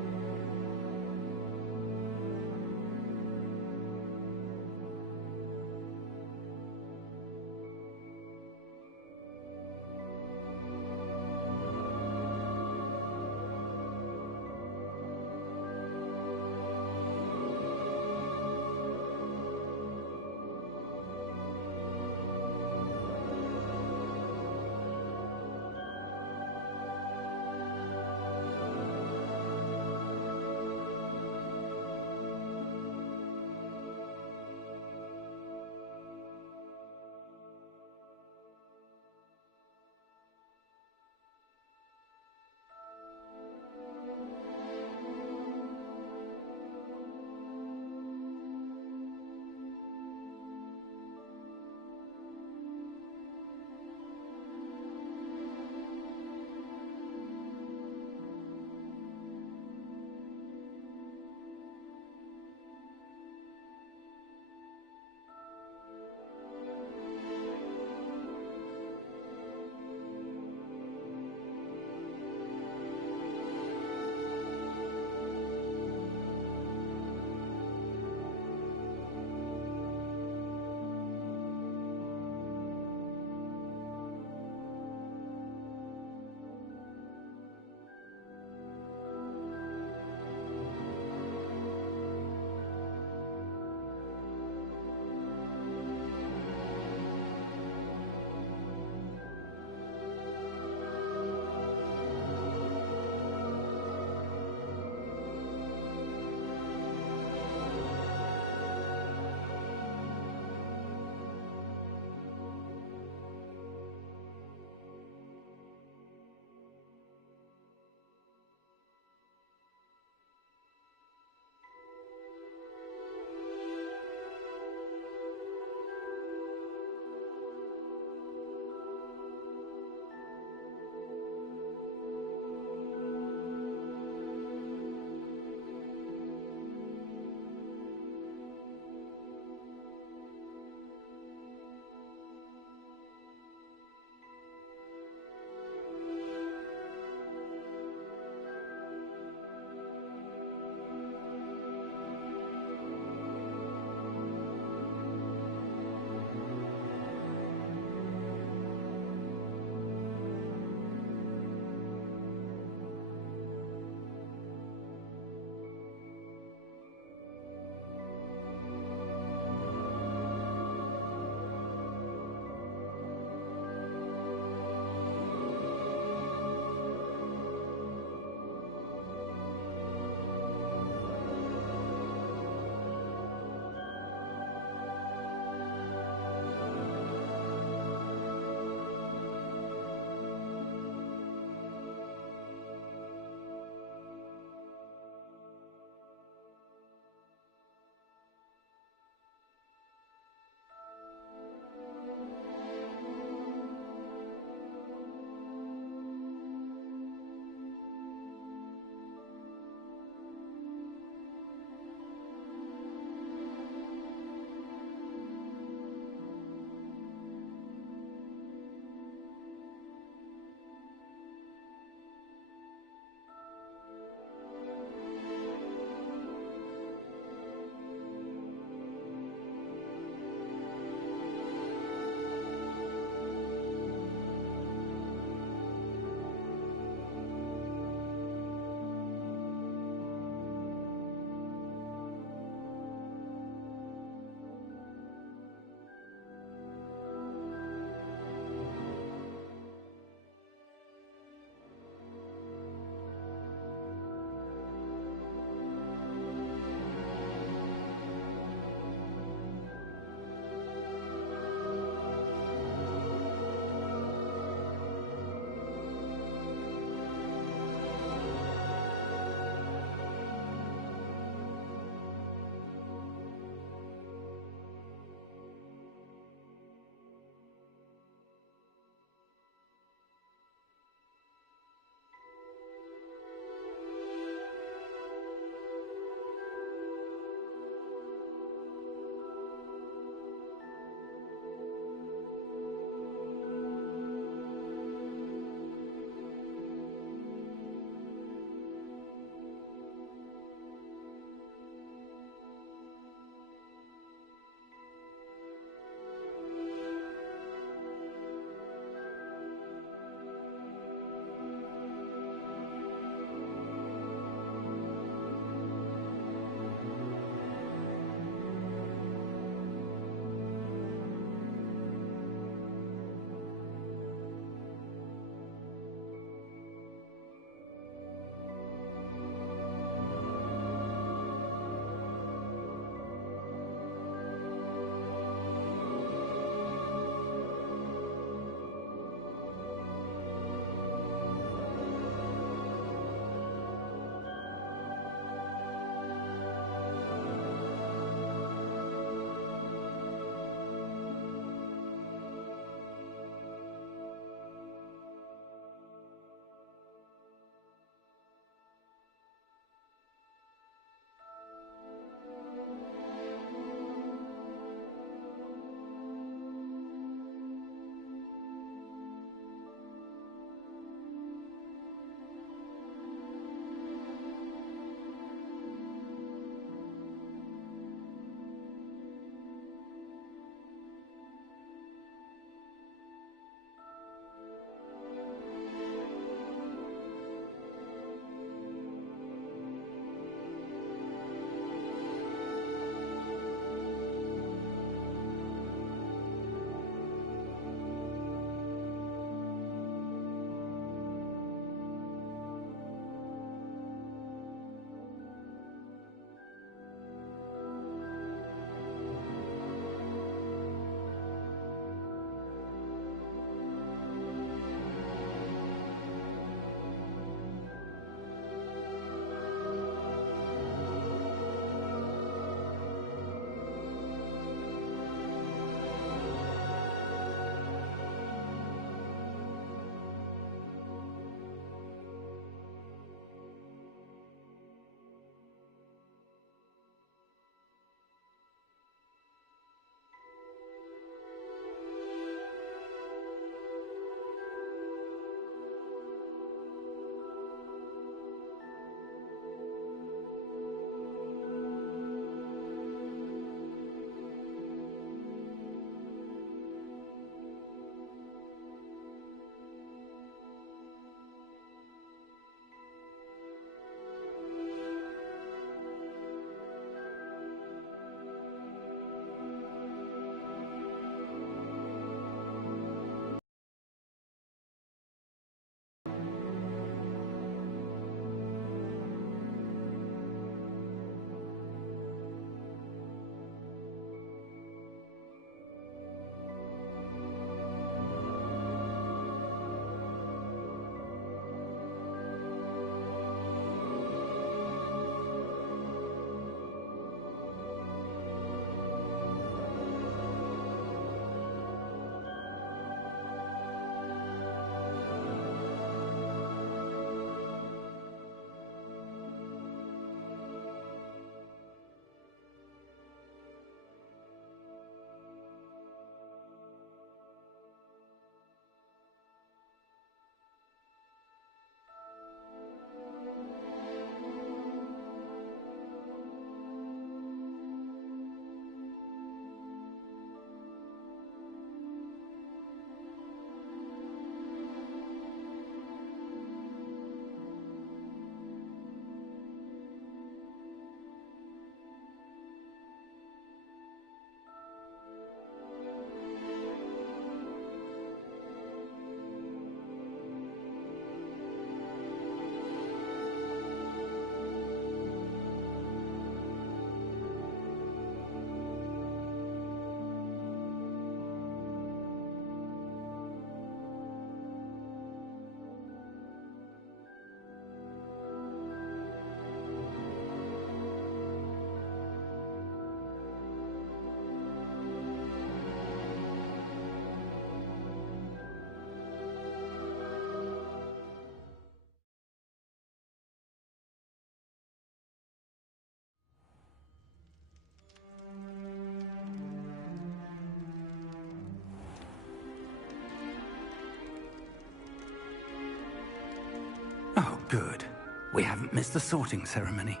We haven't missed the sorting ceremony.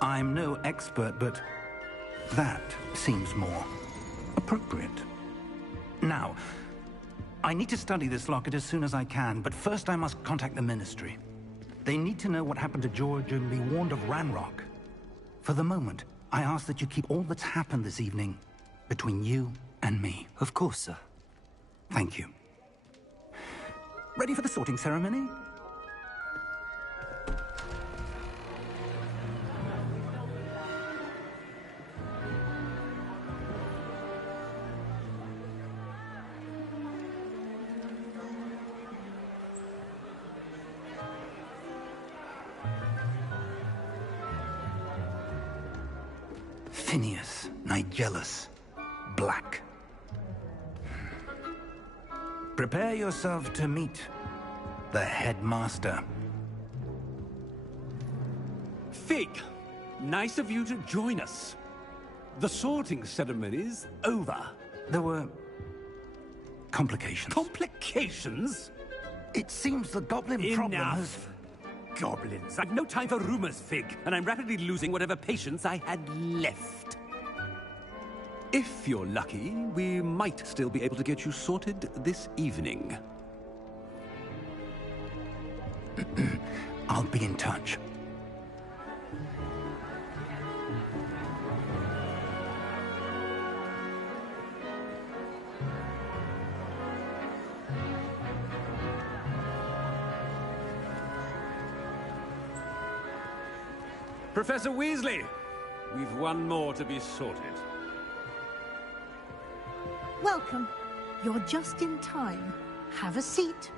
I'm no expert, but that seems more appropriate. Now, I need to study this locket as soon as I can, but first I must contact the Ministry. They need to know what happened to George and be warned of Ranrock. For the moment, I ask that you keep all that's happened this evening between you and me. Of course, sir. Thank you. Ready for the sorting ceremony? Phineas, Nigellus, Black. Prepare yourself to meet the headmaster. Fig, nice of you to join us. The sorting ceremony's over. There were complications. Complications? It seems the goblin problem has... Enough. Goblins. I've no time for rumors, Fig, and I'm rapidly losing whatever patience I had left. If you're lucky, we might still be able to get you sorted this evening. I'll be in touch. Professor Weasley, we've one more to be sorted. Welcome. You're just in time. Have a seat.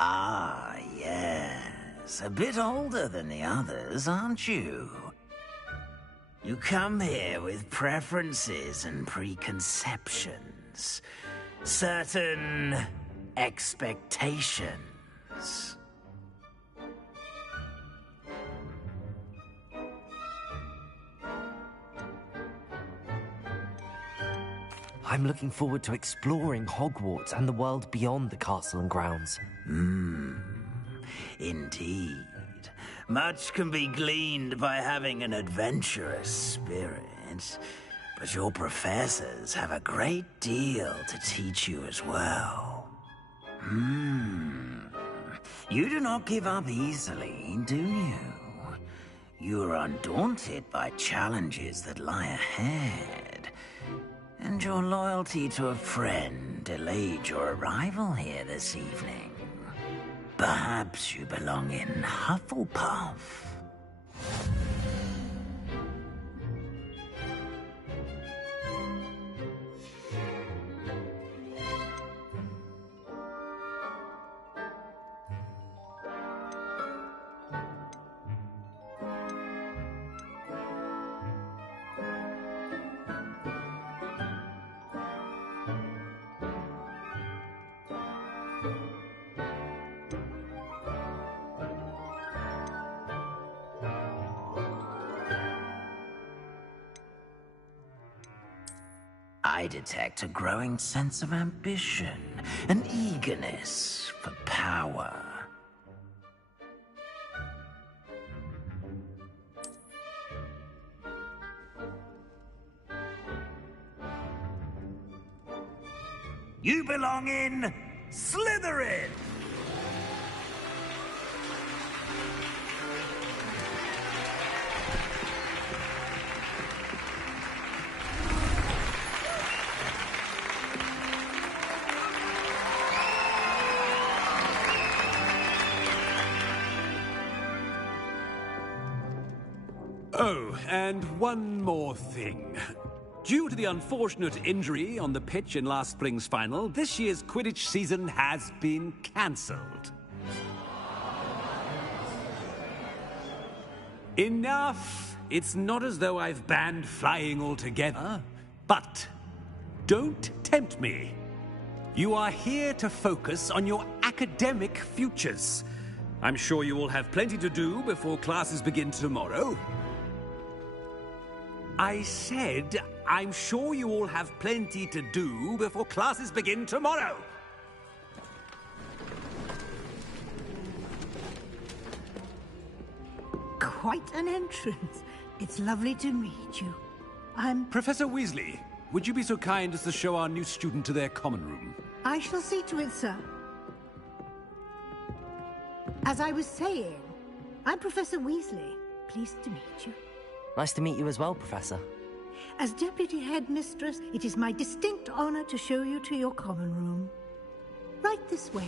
Ah, yes. A bit older than the others, aren't you? You come here with preferences and preconceptions. Certain expectations. I'm looking forward to exploring Hogwarts and the world beyond the castle and grounds. Indeed. Much can be gleaned by having an adventurous spirit, but your professors have a great deal to teach you as well. You do not give up easily, do you? You are undaunted by challenges that lie ahead, and your loyalty to a friend delayed your arrival here this evening. Perhaps you belong in Hufflepuff. I detect a growing sense of ambition, an eagerness for power. You belong in Slytherin! Oh, and one more thing. Due to the unfortunate injury on the pitch in last spring's final, this year's Quidditch season has been cancelled. Enough! It's not as though I've banned flying altogether, but don't tempt me. You are here to focus on your academic futures. I'm sure you all have plenty to do before classes begin tomorrow. I said, I'm sure you all have plenty to do before classes begin tomorrow. Quite an entrance. It's lovely to meet you. I'm... Professor Weasley, would you be so kind as to show our new student to their common room? I shall see to it, sir. As I was saying, I'm Professor Weasley. Pleased to meet you. Nice to meet you as well, Professor. As Deputy Headmistress, it is my distinct honor to show you to your common room. Right this way.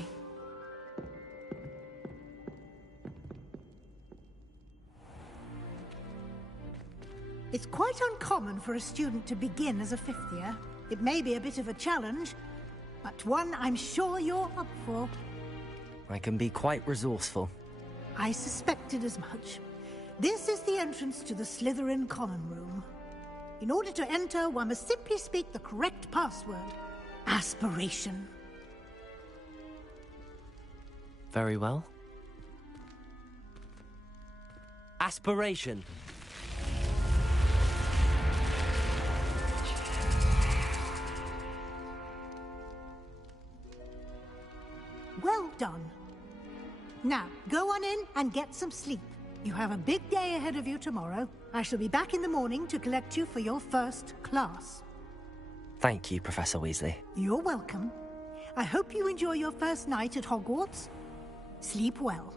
It's quite uncommon for a student to begin as a fifth year. It may be a bit of a challenge, but one I'm sure you're up for. I can be quite resourceful. I suspected as much. This is the entrance to the Slytherin common room. In order to enter, one must simply speak the correct password. Aspiration. Very well. Aspiration. Well done. Now, go on in and get some sleep. You have a big day ahead of you tomorrow. I shall be back in the morning to collect you for your first class. Thank you, Professor Weasley. You're welcome. I hope you enjoy your first night at Hogwarts. Sleep well.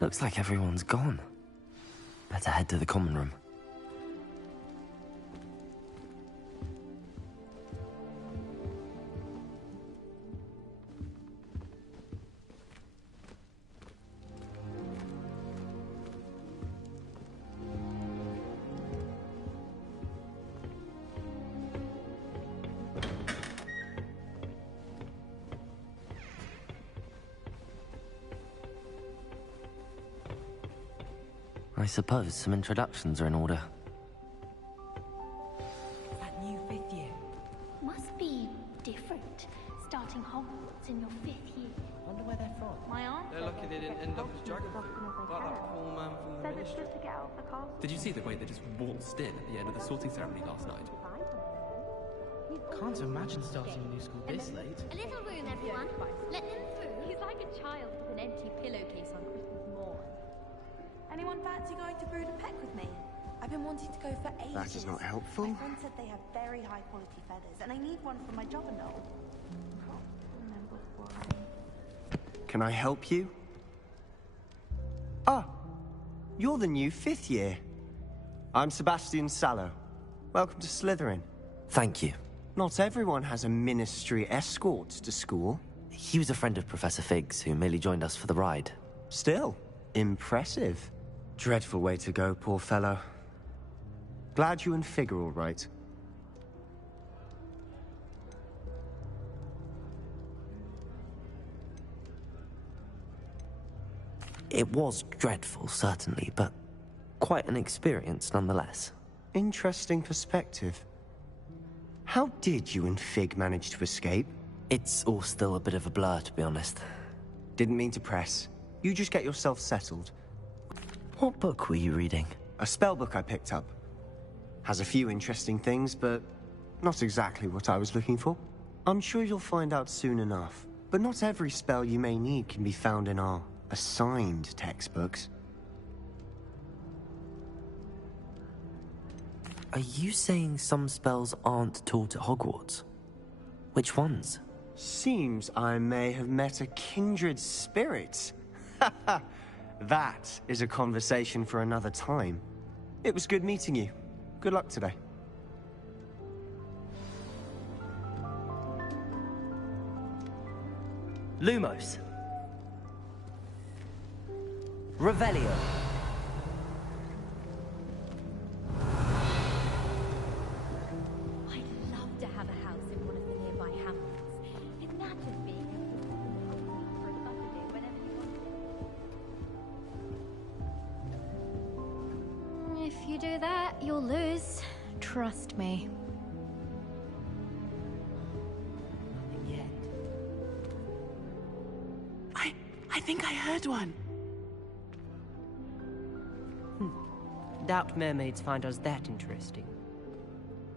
Looks like everyone's gone. Better head to the common room. I suppose some introductions are in order. That new fifth year. Must be different. Starting Hogwarts in your fifth year. Wonder where they're from. My aunt. They're lucky they didn't end up as dragon fruit, like that poor man from the ministry. To get out of the castle. Did you see the way they just waltzed in at the end of the sorting ceremony last night? Can't imagine starting a new school this late. A little room, everyone. Let them through. He's like a child with an empty pillowcase on Christmas morn. Anyone fancy going to Brood and Peck with me? I've been wanting to go for ages. That is not helpful. My friend said they have very high quality feathers, and I need one for my juggernaut. Can't remember why. Can I help you? Ah, you're the new fifth year. I'm Sebastian Sallow. Welcome to Slytherin. Thank you. Not everyone has a ministry escort to school. He was a friend of Professor Fig's who merely joined us for the ride. Still, impressive. Dreadful way to go, poor fellow. Glad you and Fig are all right. It was dreadful, certainly, but quite an experience nonetheless. Interesting perspective. How did you and Fig manage to escape? It's all still a bit of a blur, to be honest. Didn't mean to press. You just get yourself settled. What book were you reading? A spell book I picked up. Has a few interesting things, but not exactly what I was looking for. I'm sure you'll find out soon enough. But not every spell you may need can be found in our assigned textbooks. Are you saying some spells aren't taught at Hogwarts? Which ones? Seems I may have met a kindred spirit. That is a conversation for another time. It was good meeting you. Good luck today. Lumos. Revelio. I'd love to have a house in one of the nearby hamlets. It now do that, you'll lose. Trust me. I think I heard one. Doubt mermaids find us that interesting.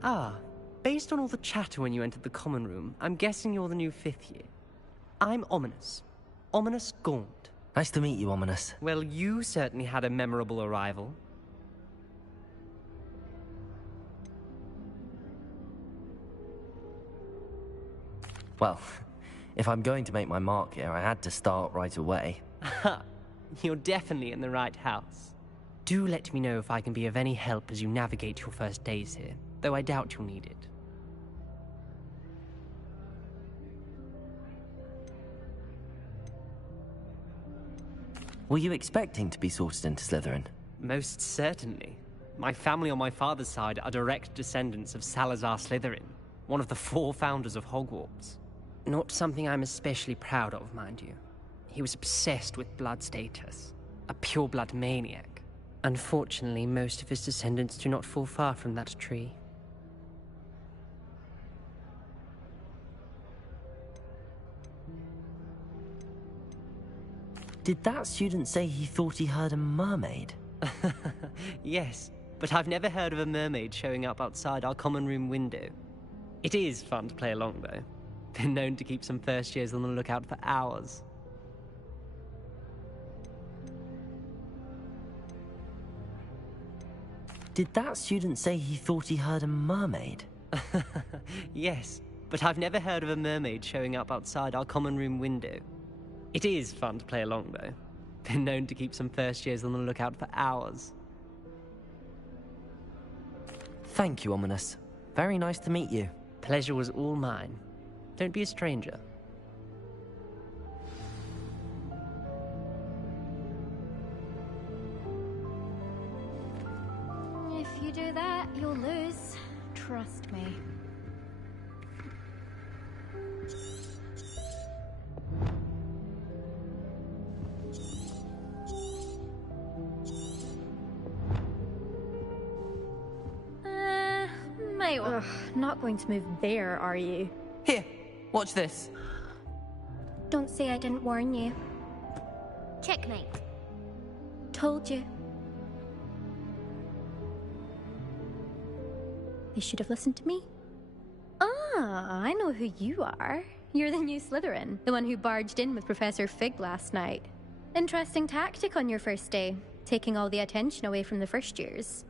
Ah, based on all the chatter when you entered the common room, I'm guessing you're the new 5th year. I'm Ominous. Ominous Gaunt. Nice to meet you, Ominous. Well, you certainly had a memorable arrival. Well, if I'm going to make my mark here, I had to start right away. Ha! You're definitely in the right house. Do let me know if I can be of any help as you navigate your first days here, though I doubt you'll need it. Were you expecting to be sorted into Slytherin? Most certainly. My family on my father's side are direct descendants of Salazar Slytherin, one of the 4 founders of Hogwarts. Not something I'm especially proud of, mind you. He was obsessed with blood status, a pure-blood maniac. Unfortunately, most of his descendants do not fall far from that tree. Did that student say he thought he heard a mermaid? Yes, but I've never heard of a mermaid showing up outside our common room window. It is fun to play along, though. Been known to keep some first years on the lookout for hours. Did that student say he thought he heard a mermaid? Yes, but I've never heard of a mermaid showing up outside our common room window. It is fun to play along, though. Been known to keep some first years on the lookout for hours. Thank you, Ominous. Very nice to meet you. Pleasure was all mine. Don't be a stranger. If you do that, you'll lose. Trust me. Ugh, not going to move there, are you? Here, watch this. Don't say I didn't warn you. Checkmate. Told you. They should have listened to me. Ah, I know who you are. You're the new Slytherin, the one who barged in with Professor Fig last night. Interesting tactic on your first day, taking all the attention away from the first years.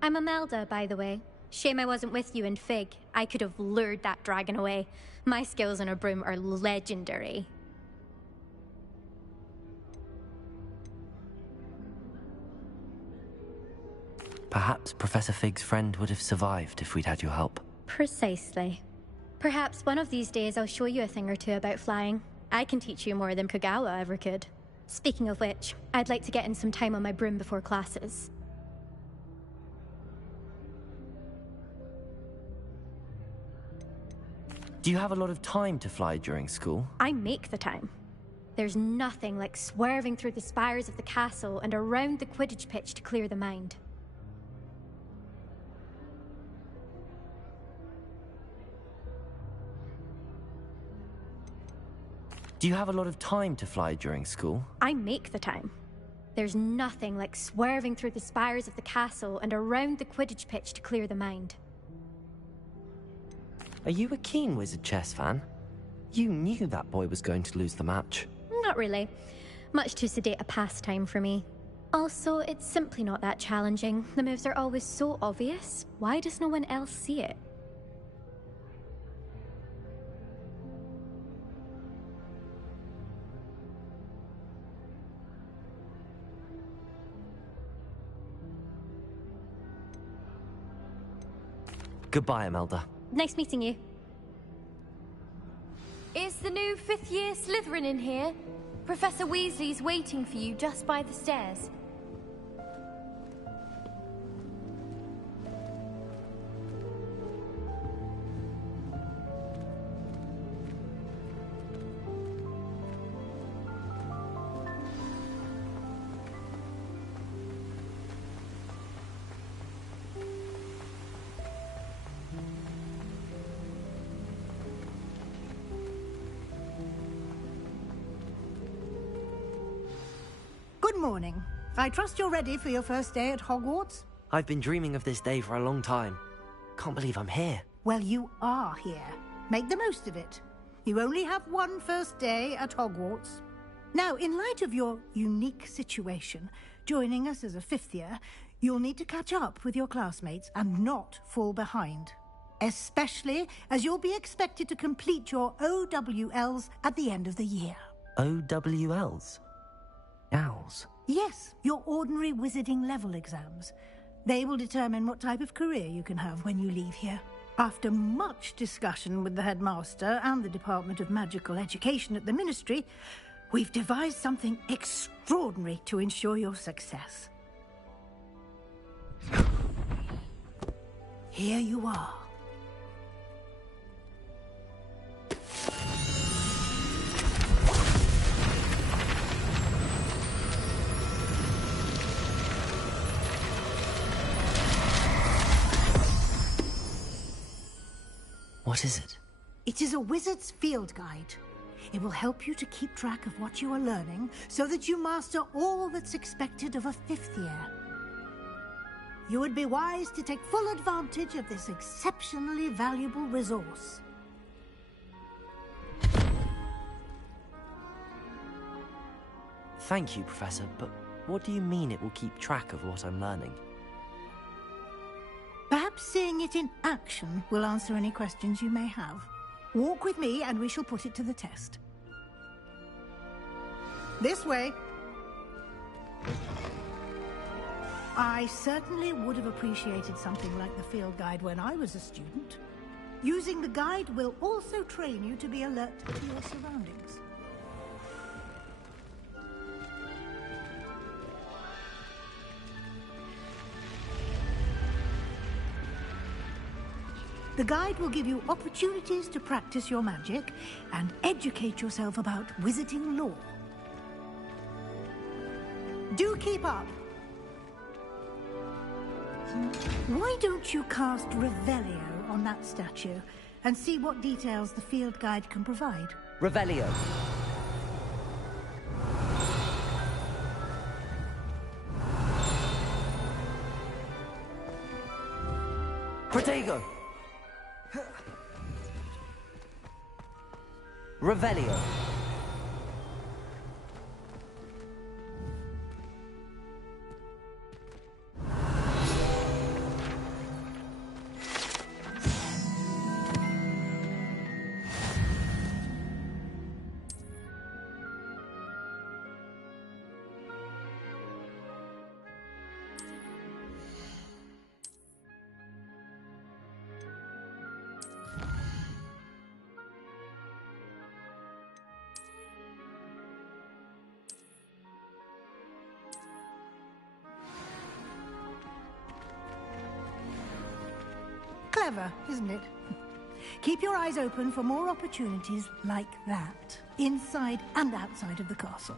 I'm Imelda, by the way. Shame I wasn't with you in Fig. I could have lured that dragon away. My skills on a broom are legendary. Perhaps Professor Fig's friend would have survived if we'd had your help. Precisely. Perhaps one of these days I'll show you a thing or two about flying. I can teach you more than Kagawa ever could. Speaking of which, I'd like to get in some time on my broom before classes. Do you have a lot of time to fly during school? I make the time. There's nothing like swerving through the spires of the castle and around the Quidditch pitch to clear the mind. Do you have a lot of time to fly during school? I make the time. There's nothing like swerving through the spires of the castle and around the Quidditch pitch to clear the mind. Are you a keen Wizard Chess fan? You knew that boy was going to lose the match. Not really. Much too sedate a pastime for me. Also, it's simply not that challenging. The moves are always so obvious. Why does no one else see it? Goodbye, Imelda. Nice meeting you. Is the new 5th year Slytherin in here? Professor Weasley's waiting for you just by the stairs. morning. I trust you're ready for your first day at Hogwarts? I've been dreaming of this day for a long time. Can't believe I'm here. Well, you are here. Make the most of it. You only have one first day at Hogwarts. Now, in light of your unique situation, joining us as a fifth year, you'll need to catch up with your classmates and not fall behind. Especially as you'll be expected to complete your OWLs at the end of the year. OWLs? Owls? Yes, your ordinary wizarding level exams. They will determine what type of career you can have when you leave here. After much discussion with the headmaster and the Department of Magical Education at the Ministry, we've devised something extraordinary to ensure your success. Here you are. What is it? It is a wizard's field guide. It will help you to keep track of what you are learning so that you master all that's expected of a fifth year. You would be wise to take full advantage of this exceptionally valuable resource. Thank you, Professor, but what do you mean it will keep track of what I'm learning? Perhaps seeing it in action will answer any questions you may have. Walk with me and we shall put it to the test. This way. I certainly would have appreciated something like the field guide when I was a student. Using the guide will also train you to be alert to your surroundings. The guide will give you opportunities to practice your magic and educate yourself about wizarding lore. Do keep up. Why don't you cast Revelio on that statue and see what details the field guide can provide? Revelio. Protego. Revelio. Clever, isn't it? Keep your eyes open for more opportunities like that, inside and outside of the castle.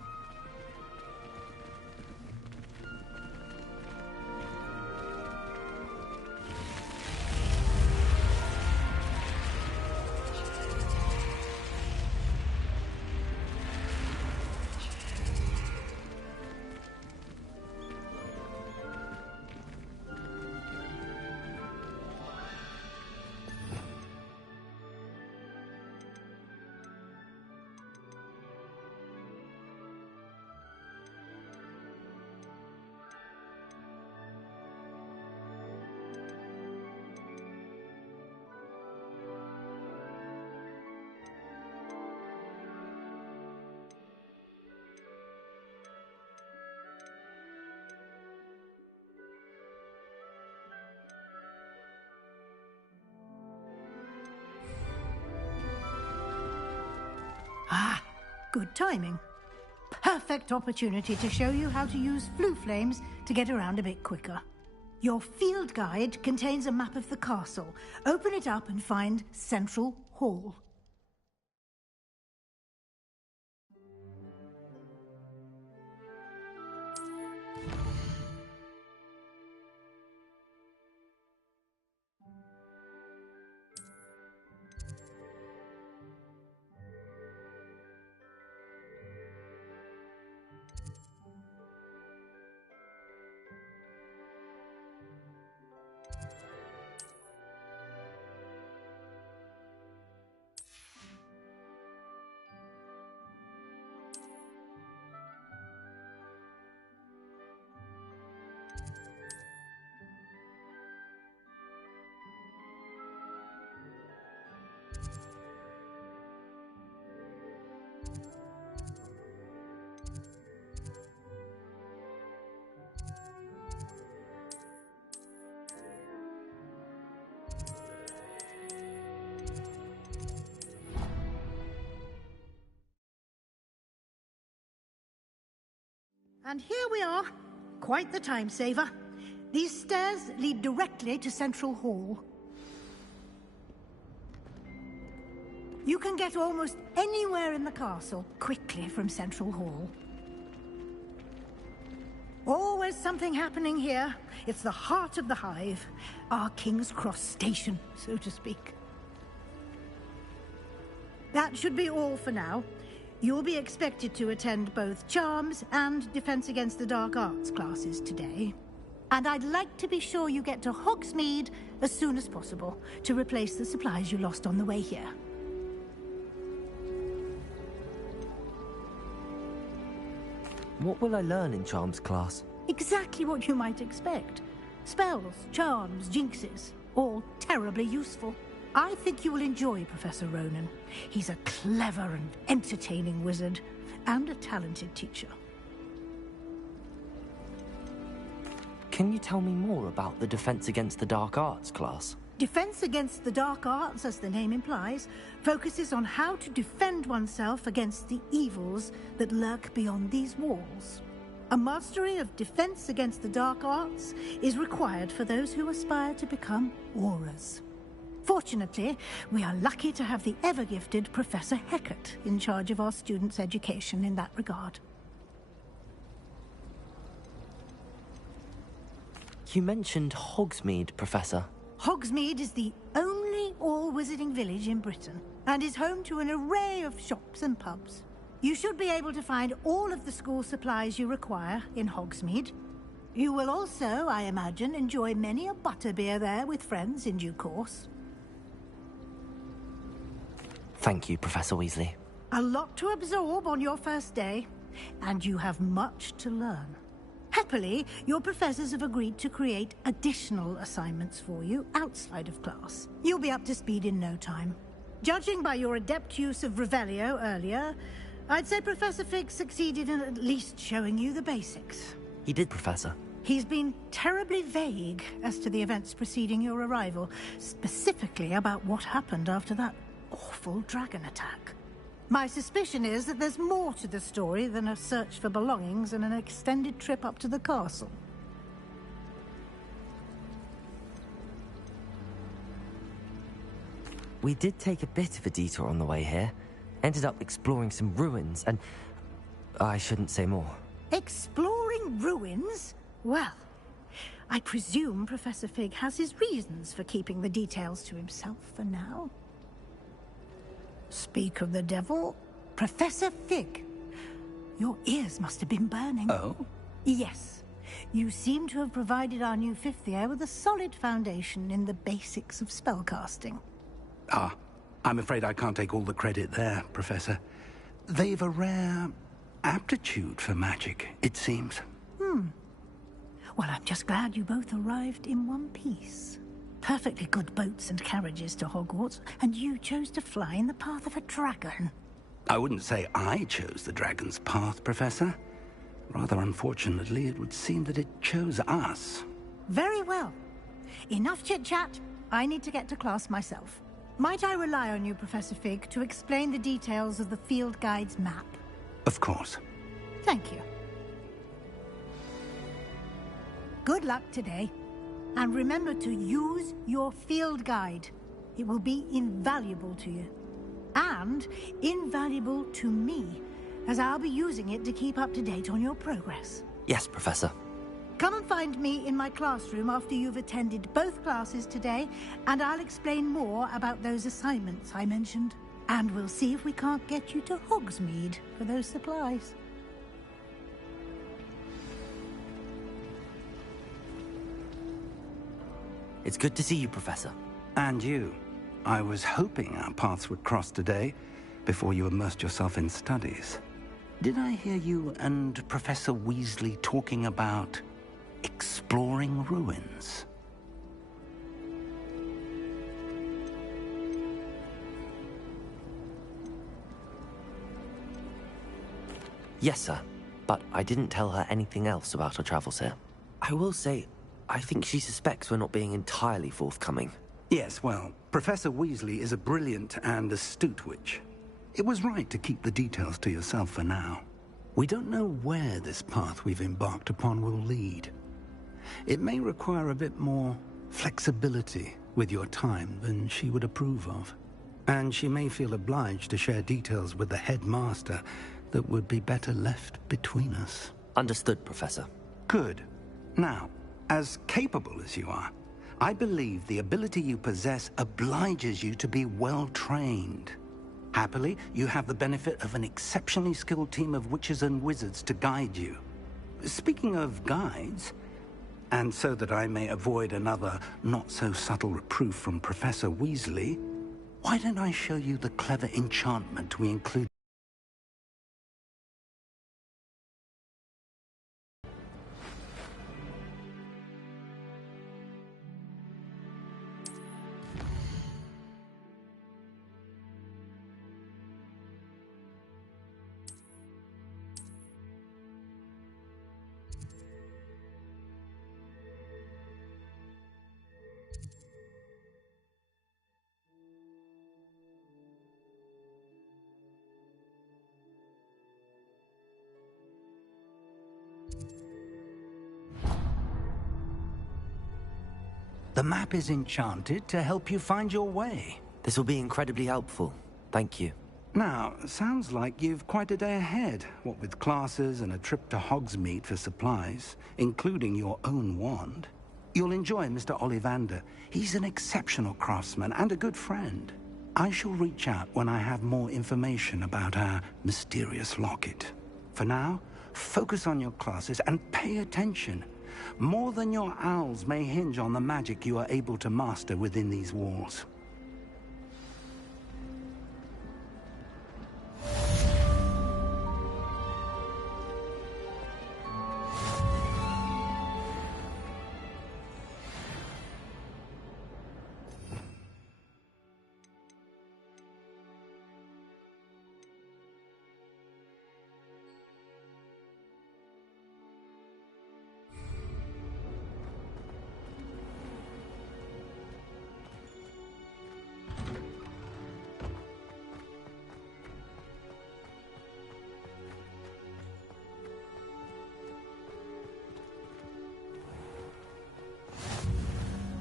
Ah, good timing. Perfect opportunity to show you how to use flue flames to get around a bit quicker. Your field guide contains a map of the castle. Open it up and find Central Hall. And here we are. Quite the time saver. These stairs lead directly to Central Hall. You can get almost anywhere in the castle quickly from Central Hall. Always something happening here. It's the heart of the Hive. Our King's Cross station, so to speak. That should be all for now. You'll be expected to attend both Charms and Defense Against the Dark Arts classes today. And I'd like to be sure you get to Hogsmeade as soon as possible to replace the supplies you lost on the way here. What will I learn in Charms class? Exactly what you might expect. Spells, charms, jinxes, all terribly useful. I think you will enjoy Professor Ronan. He's a clever and entertaining wizard, and a talented teacher. Can you tell me more about the Defense Against the Dark Arts class? Defense Against the Dark Arts, as the name implies, focuses on how to defend oneself against the evils that lurk beyond these walls. A mastery of Defense Against the Dark Arts is required for those who aspire to become Aurors. Fortunately, we are lucky to have the ever-gifted Professor Hecat in charge of our students' education in that regard. You mentioned Hogsmeade, Professor. Hogsmeade is the only all-wizarding village in Britain, and is home to an array of shops and pubs. You should be able to find all of the school supplies you require in Hogsmeade. You will also, I imagine, enjoy many a butterbeer there with friends in due course. Thank you, Professor Weasley. A lot to absorb on your first day, and you have much to learn. Happily, your professors have agreed to create additional assignments for you outside of class. You'll be up to speed in no time. Judging by your adept use of Revelio earlier, I'd say Professor Fig succeeded in at least showing you the basics. He did, Professor. He's been terribly vague as to the events preceding your arrival, specifically about what happened after that awful dragon attack. My suspicion is that there's more to the story than a search for belongings and an extended trip up to the castle. We did take a bit of a detour on the way here. Ended up exploring some ruins and... I shouldn't say more. Exploring ruins? Well, I presume Professor Fig has his reasons for keeping the details to himself for now. Speak of the devil, Professor Fig. Your ears must have been burning. Oh? Yes. You seem to have provided our new fifth year with a solid foundation in the basics of spellcasting. Ah, I'm afraid I can't take all the credit there, Professor. They've a rare aptitude for magic, it seems. Well, I'm just glad you both arrived in one piece. Perfectly good boats and carriages to Hogwarts, and you chose to fly in the path of a dragon. I wouldn't say I chose the dragon's path, Professor. Rather unfortunately, it would seem that it chose us. Very well. Enough chit-chat. I need to get to class myself. Might I rely on you, Professor Fig, to explain the details of the field guide's map? Of course. Thank you. Good luck today. And remember to use your field guide. It will be invaluable to you. And invaluable to me, as I'll be using it to keep up to date on your progress. Yes, Professor. Come and find me in my classroom after you've attended both classes today, and I'll explain more about those assignments I mentioned. And we'll see if we can't get you to Hogsmeade for those supplies. It's good to see you, Professor. And you. I was hoping our paths would cross today, before you immersed yourself in studies. Did I hear you and Professor Weasley talking about exploring ruins? Yes, sir. But I didn't tell her anything else about our travels here. I will say, I think she suspects we're not being entirely forthcoming. Yes, well, Professor Weasley is a brilliant and astute witch. It was right to keep the details to yourself for now. We don't know where this path we've embarked upon will lead. It may require a bit more flexibility with your time than she would approve of. And she may feel obliged to share details with the headmaster that would be better left between us. Understood, Professor. Good. Now, as capable as you are, I believe the ability you possess obliges you to be well trained. Happily, you have the benefit of an exceptionally skilled team of witches and wizards to guide you. Speaking of guides, and so that I may avoid another not-so-subtle reproof from Professor Weasley, why don't I show you the clever enchantment we include? The map is enchanted to help you find your way. This will be incredibly helpful. Thank you. Now, sounds like you've quite a day ahead, what with classes and a trip to Hogsmeade for supplies, including your own wand. You'll enjoy Mr. Ollivander. He's an exceptional craftsman and a good friend. I shall reach out when I have more information about our mysterious locket. For now, focus on your classes and pay attention. More than your owls may hinge on the magic you are able to master within these walls.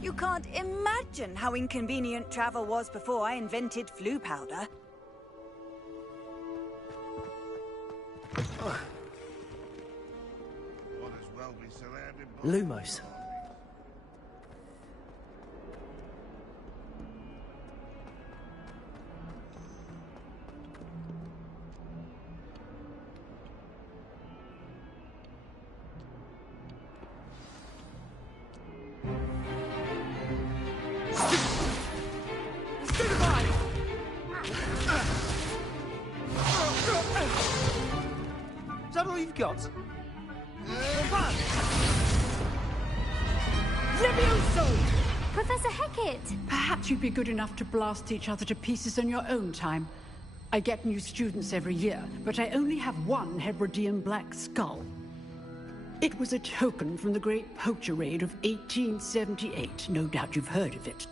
You can't imagine how inconvenient travel was before I invented flu powder. Lumos. Is that all you've got? Levioso! Professor Hecat! Perhaps you'd be good enough to blast each other to pieces in your own time. I get new students every year, but I only have one Hebridean black skull. It was a token from the Great Poacher Raid of 1878. No doubt you've heard of it.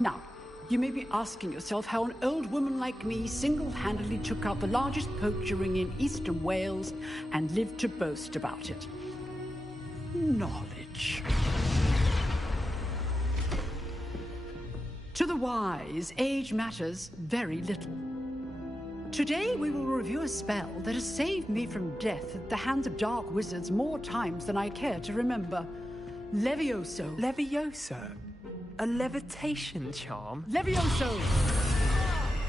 Now, you may be asking yourself how an old woman like me single-handedly took out the largest poacher ring in eastern Wales and lived to boast about it. Knowledge. To the wise, age matters very little. Today we will review a spell that has saved me from death at the hands of dark wizards more times than I care to remember. Levioso. Levioso? A levitation charm? Levioso!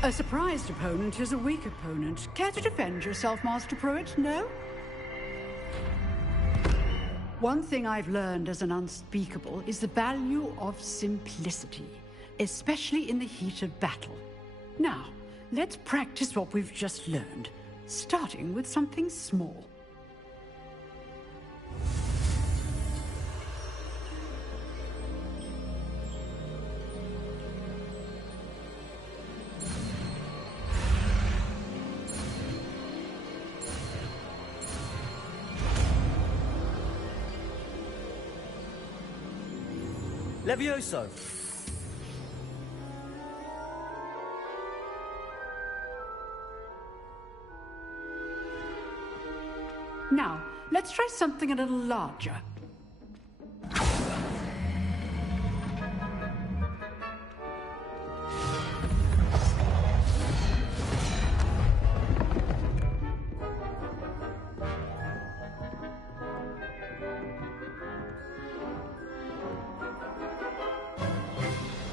A surprised opponent is a weak opponent. Care to defend yourself, Master Pruitt? No? One thing I've learned as an unspeakable is the value of simplicity, especially in the heat of battle. Now, let's practice what we've just learned, starting with something small. Levioso! let's try something a little larger.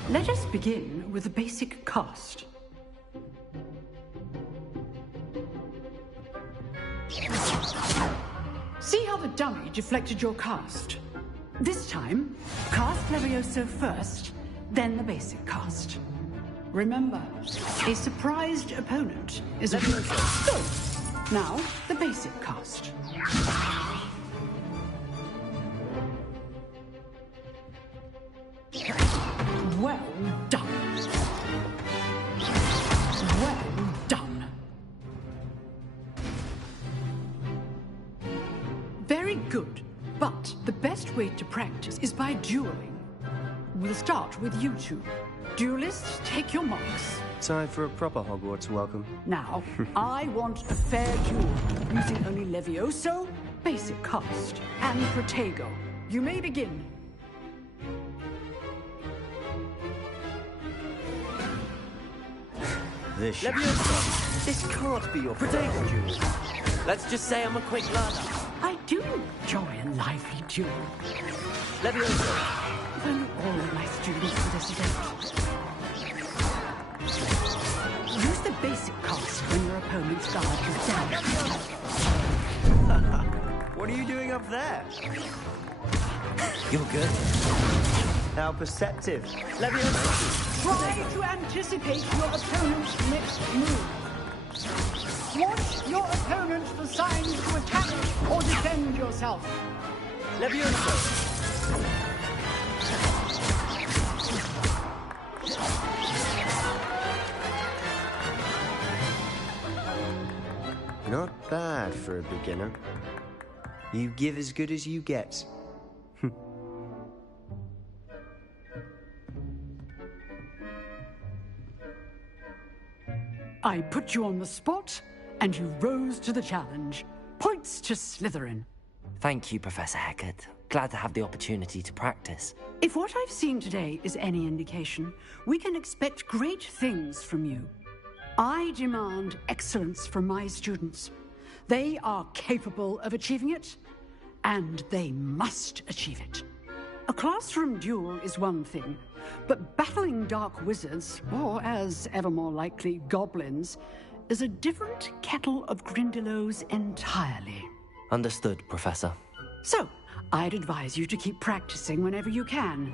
Let us begin with the basic cast. See how the dummy deflected your cast? This time, cast Levioso first, then the basic cast. Remember, a surprised opponent is a... Good. Now, the basic cast. Well done. Well done. Very good. But the best way to practice is by dueling. We'll start with you two. Duelists, take your marks. Time for a proper Hogwarts welcome. Now, I want a fair duel, using only Levioso, basic cast, and Protego. You may begin. Levioso, this can't be your Protego duel. Let's just say I'm a quick learner. I do enjoy a lively duel. Levioso. If only all of my students for this event. Use the basic cast when your opponent's guard is down. What are you doing up there? You're good. How perceptive. Levioso. Try to anticipate your opponent's next move. Watch your opponent for signs to attack or defend yourself. Levioso. Not bad for a beginner. You give as good as you get. I put you on the spot, and you rose to the challenge. Points to Slytherin. Thank you, Professor Hecat. Glad to have the opportunity to practice. If what I've seen today is any indication, we can expect great things from you. I demand excellence from my students. They are capable of achieving it, and they must achieve it. A classroom duel is one thing, but battling dark wizards, or as ever more likely, goblins, is a different kettle of Grindylows entirely. Understood, Professor. So, I'd advise you to keep practicing whenever you can.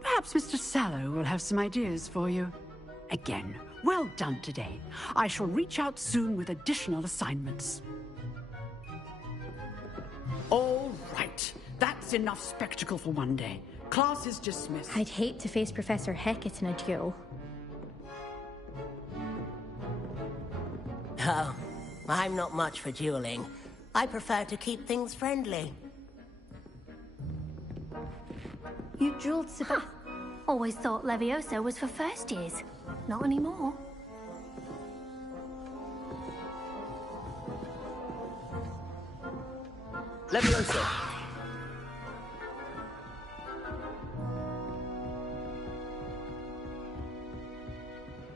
Perhaps Mr. Sallow will have some ideas for you. Again, well done today. I shall reach out soon with additional assignments. All right. That's enough spectacle for one day. Class is dismissed. I'd hate to face Professor Hecat in a duel. Oh, I'm not much for dueling. I prefer to keep things friendly. You dueled Sebastian. Always thought Levioso was for first years. Not anymore. Levioso.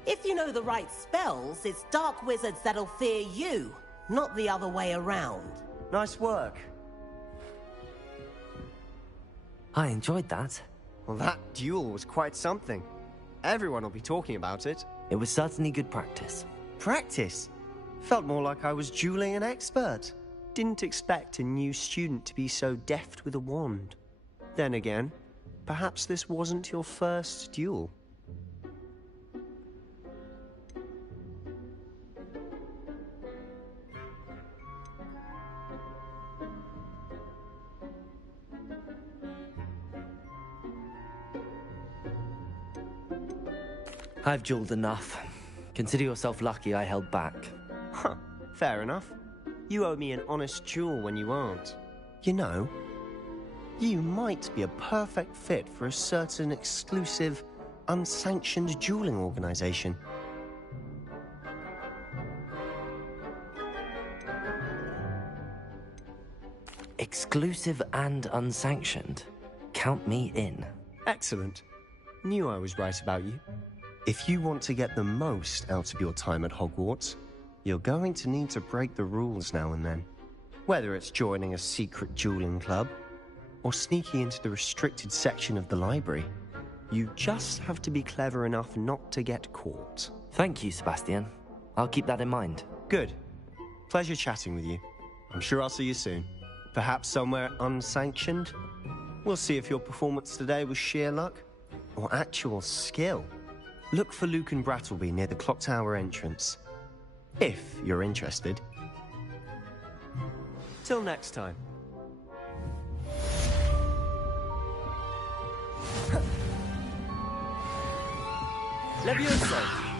If you know the right spells, it's dark wizards that'll fear you, not the other way around. Nice work. I enjoyed that. Well, that duel was quite something. Everyone will be talking about it. It was certainly good practice. Practice? Felt more like I was dueling an expert. Didn't expect a new student to be so deft with a wand. Then again, perhaps this wasn't your first duel. I've dueled enough. Consider yourself lucky I held back. Huh, fair enough. You owe me an honest duel when you aren't. You know, you might be a perfect fit for a certain exclusive, unsanctioned dueling organization. Exclusive and unsanctioned. Count me in. Excellent. Knew I was right about you. If you want to get the most out of your time at Hogwarts, you're going to need to break the rules now and then. Whether it's joining a secret dueling club, or sneaking into the restricted section of the library, you just have to be clever enough not to get caught. Thank you, Sebastian. I'll keep that in mind. Good. Pleasure chatting with you. I'm sure I'll see you soon. Perhaps somewhere unsanctioned? We'll see if your performance today was sheer luck or actual skill. Look for Luke and Brattleby near the clock tower entrance. If you're interested. Till next time. Levioso!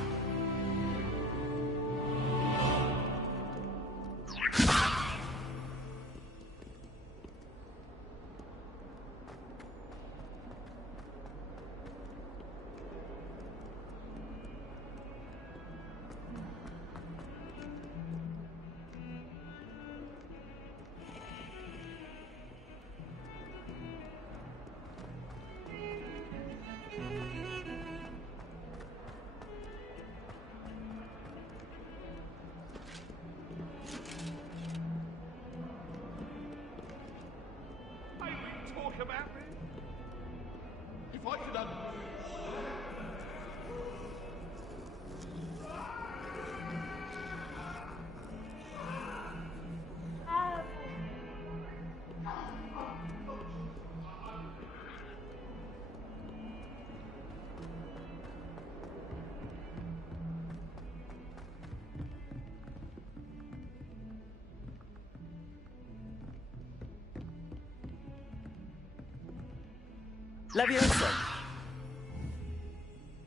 Levioso!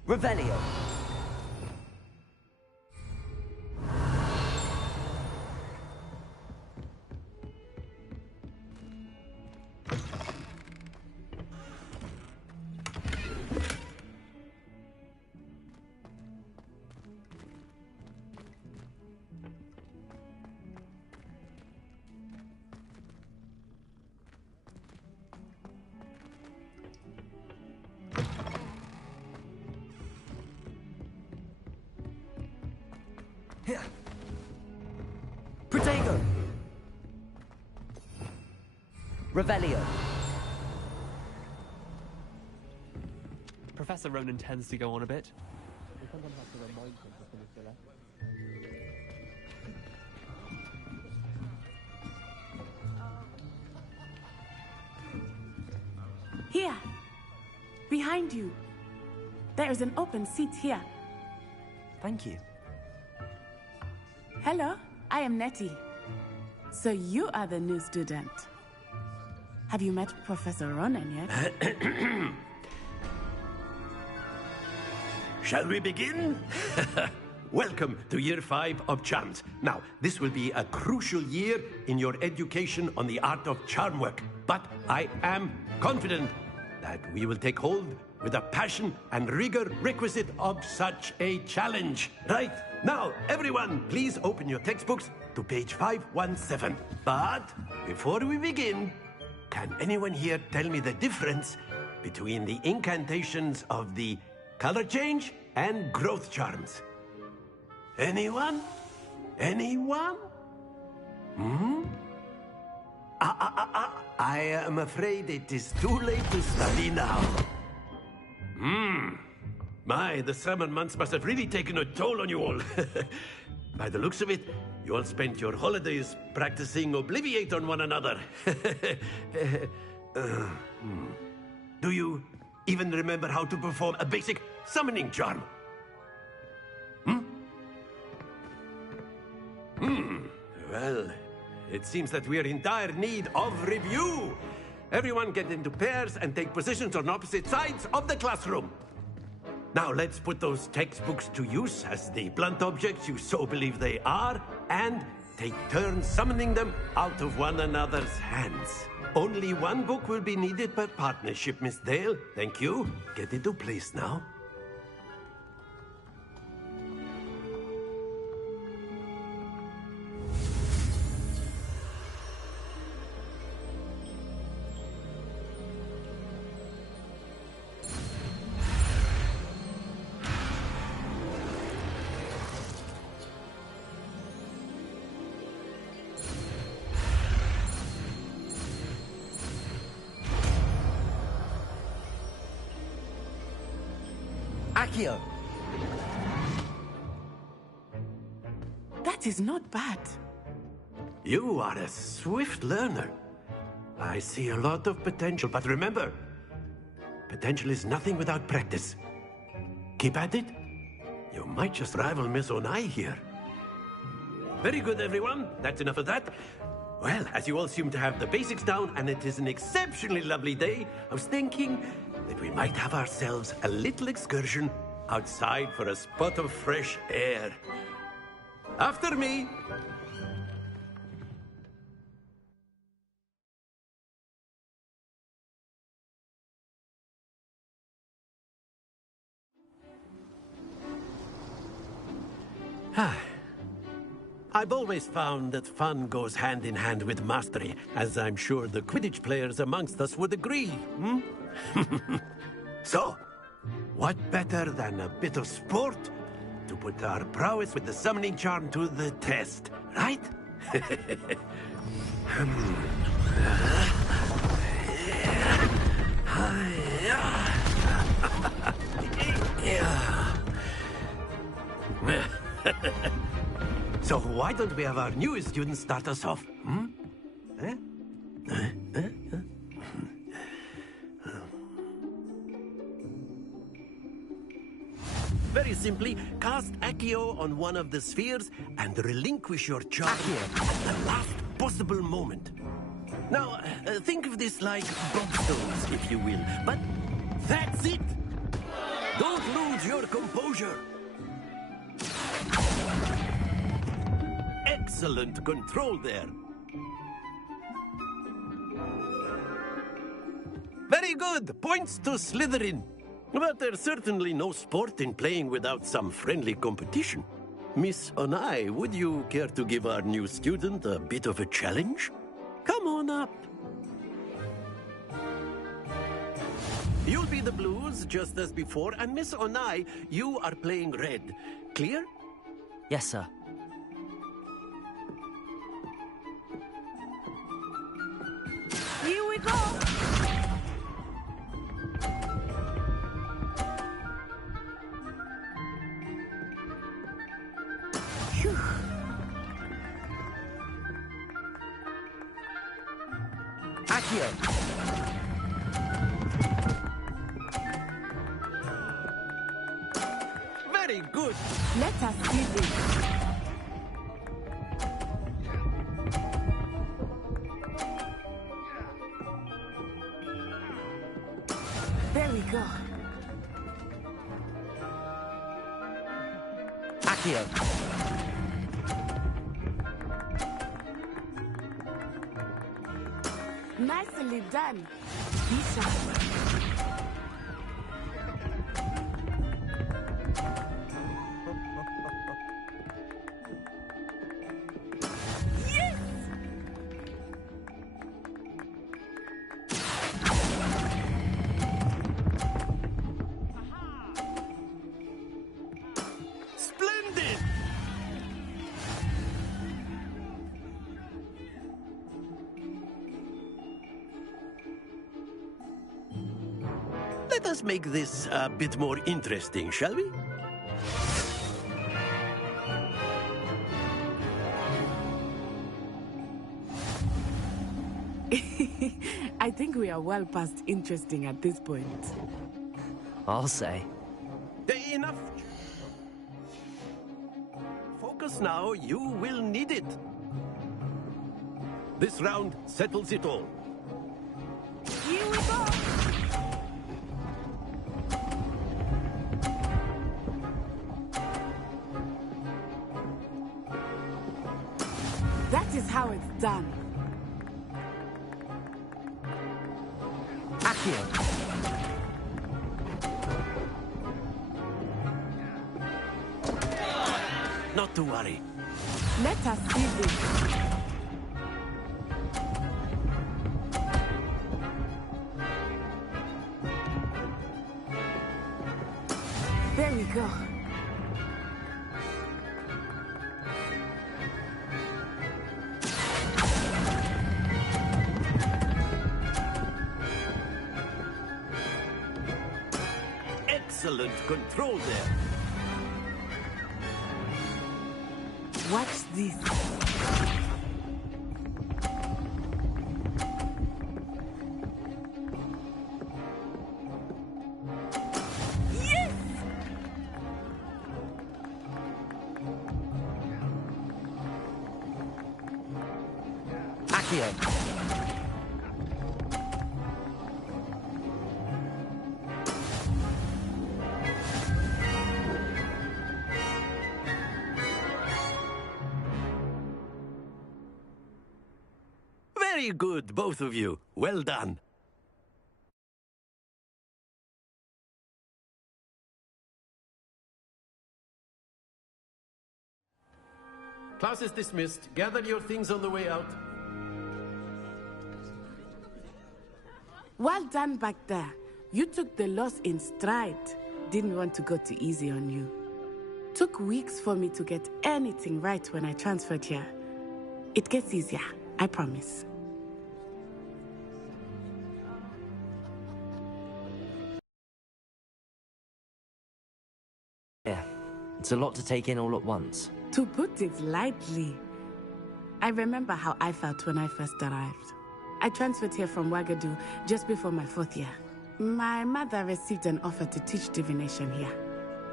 Revelio! Protego! Revelio! Professor Ronan tends to go on a bit. We sometimes have to remind him to finish the lesson. Here! Behind you! There is an open seat here. Thank you. Hello, I am Nettie. So you are the new student. Have you met Professor Ronan yet? Shall we begin? Welcome to Year 5 of Charms. Now, this will be a crucial year in your education on the art of charm work. But I am confident that we will take hold with the passion and rigor requisite of such a challenge. Right, now, everyone, please open your textbooks to page 517. But before we begin, can anyone here tell me the difference between the incantations of the color change and growth charms? Anyone? Anyone? I am afraid it is too late to study now. My, the summer months must have really taken a toll on you all. By the looks of it, you all spent your holidays practicing Obliviate on one another. Do you even remember how to perform a basic summoning charm? Well, it seems that we are in dire need of review. Everyone get into pairs and take positions on opposite sides of the classroom. Now let's put those textbooks to use as the blunt objects you so believe they are, and take turns summoning them out of one another's hands. Only one book will be needed per partnership, Miss Dale. Thank you. Get into place now. Accio! That is not bad. You are a swift learner. I see a lot of potential, but remember, potential is nothing without practice. Keep at it. You might just rival Miss Onai here. Very good, everyone. That's enough of that. Well, as you all seem to have the basics down, and it is an exceptionally lovely day, I was thinking that we might have ourselves a little excursion outside for a spot of fresh air. After me. I've always found that fun goes hand in hand with mastery, as I'm sure the Quidditch players amongst us would agree, hmm? So, what better than a bit of sport to put our prowess with the summoning charm to the test, right? So why don't we have our newest student start us off? Hmm? Very simply, cast Accio on one of the spheres and relinquish your charge at the last possible moment. Now, think of this like bobstones, if you will, but that's it! Don't lose your composure! Excellent control there. Very good. Points to Slytherin. But there's certainly no sport in playing without some friendly competition. Miss Onai, would you care to give our new student a bit of a challenge? Come on up. You'll be the blues, just as before, and Miss Onai, you are playing red. Clear? Yes, sir. Here we go! Phew. Accio! Very good! Let us see this. There we go. Accio! Nicely done. Be sharp. Splendid! Let us make this a bit more interesting, shall we? I think we are well past interesting at this point. I'll say. Enough! Focus now, you will need it. This round settles it all. Here we go! That is how it's done. Accio! Not to worry. Let us see this. There we go. excellent control there. Watch this. Yes! Accio. Very good, both of you. Well done. Class is dismissed. Gather your things on the way out. Well done back there. You took the loss in stride. Didn't want to go too easy on you. Took weeks for me to get anything right when I transferred here. It gets easier, I promise. Yeah, it's a lot to take in all at once. To put it lightly, I remember how I felt when I first arrived. I transferred here from Ouagadougou just before my 4th year. My mother received an offer to teach divination here.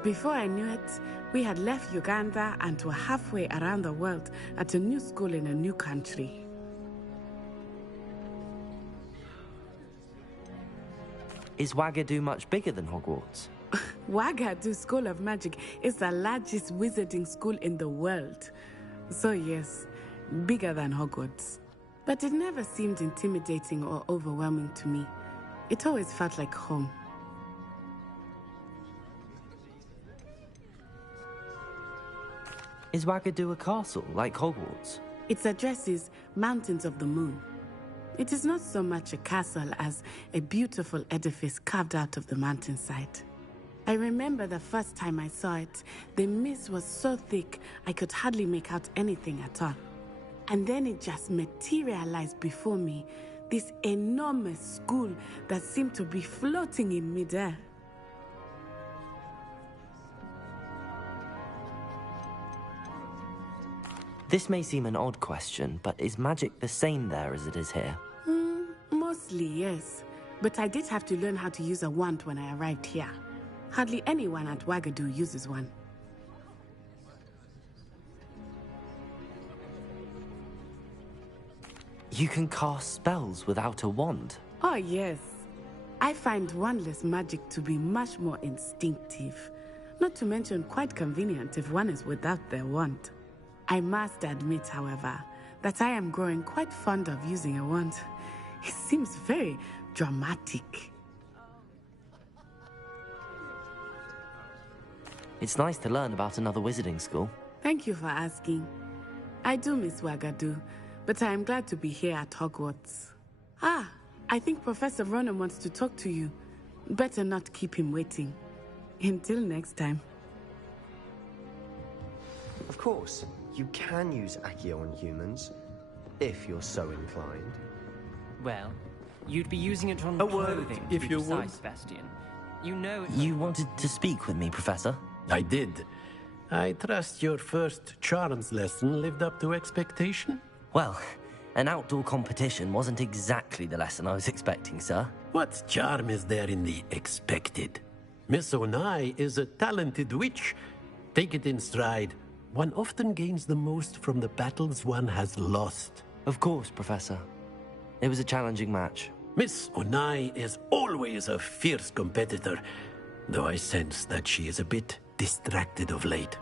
Before I knew it, we had left Uganda and were halfway around the world at a new school in a new country. Is Ouagadougou much bigger than Hogwarts? Ouagadougou School of Magic is the largest wizarding school in the world. So yes, bigger than Hogwarts. But it never seemed intimidating or overwhelming to me. It always felt like home. Is Ouagadougou a castle, like Hogwarts? Its address is Mountains of the Moon. It is not so much a castle as a beautiful edifice carved out of the mountainside. I remember the first time I saw it, the mist was so thick I could hardly make out anything at all. And then it just materialized before me, this enormous school that seemed to be floating in midair. This may seem an odd question, but is magic the same there as it is here? Mostly, yes. But I did have to learn how to use a wand when I arrived here. Hardly anyone at Ouagadougou uses one. You can cast spells without a wand? Oh, yes. I find wandless magic to be much more instinctive. Not to mention quite convenient if one is without their wand. I must admit, however, that I am growing quite fond of using a wand. It seems very dramatic. It's nice to learn about another wizarding school. Thank you for asking. I do miss Ouagadougou, but I am glad to be here at Hogwarts. Ah, I think Professor Ronan wants to talk to you. Better not keep him waiting. Until next time. Of course, you can use Accio on humans, if you're so inclined. Well, you'd be using it on A word, clothing, if to be you precise, would. Sebastian. You know... You wanted to speak with me, Professor? I did. I trust your first charms lesson lived up to expectation? Well, an outdoor competition wasn't exactly the lesson I was expecting, sir. What charm is there in the expected? Miss Onai is a talented witch. Take it in stride. One often gains the most from the battles one has lost. Of course, Professor. It was a challenging match. Miss Onai is always a fierce competitor, though I sense that she is a bit distracted of late.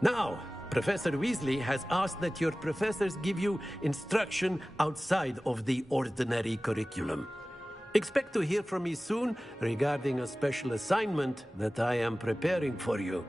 Now, Professor Weasley has asked that your professors give you instruction outside of the ordinary curriculum. Expect to hear from me soon regarding a special assignment that I am preparing for you.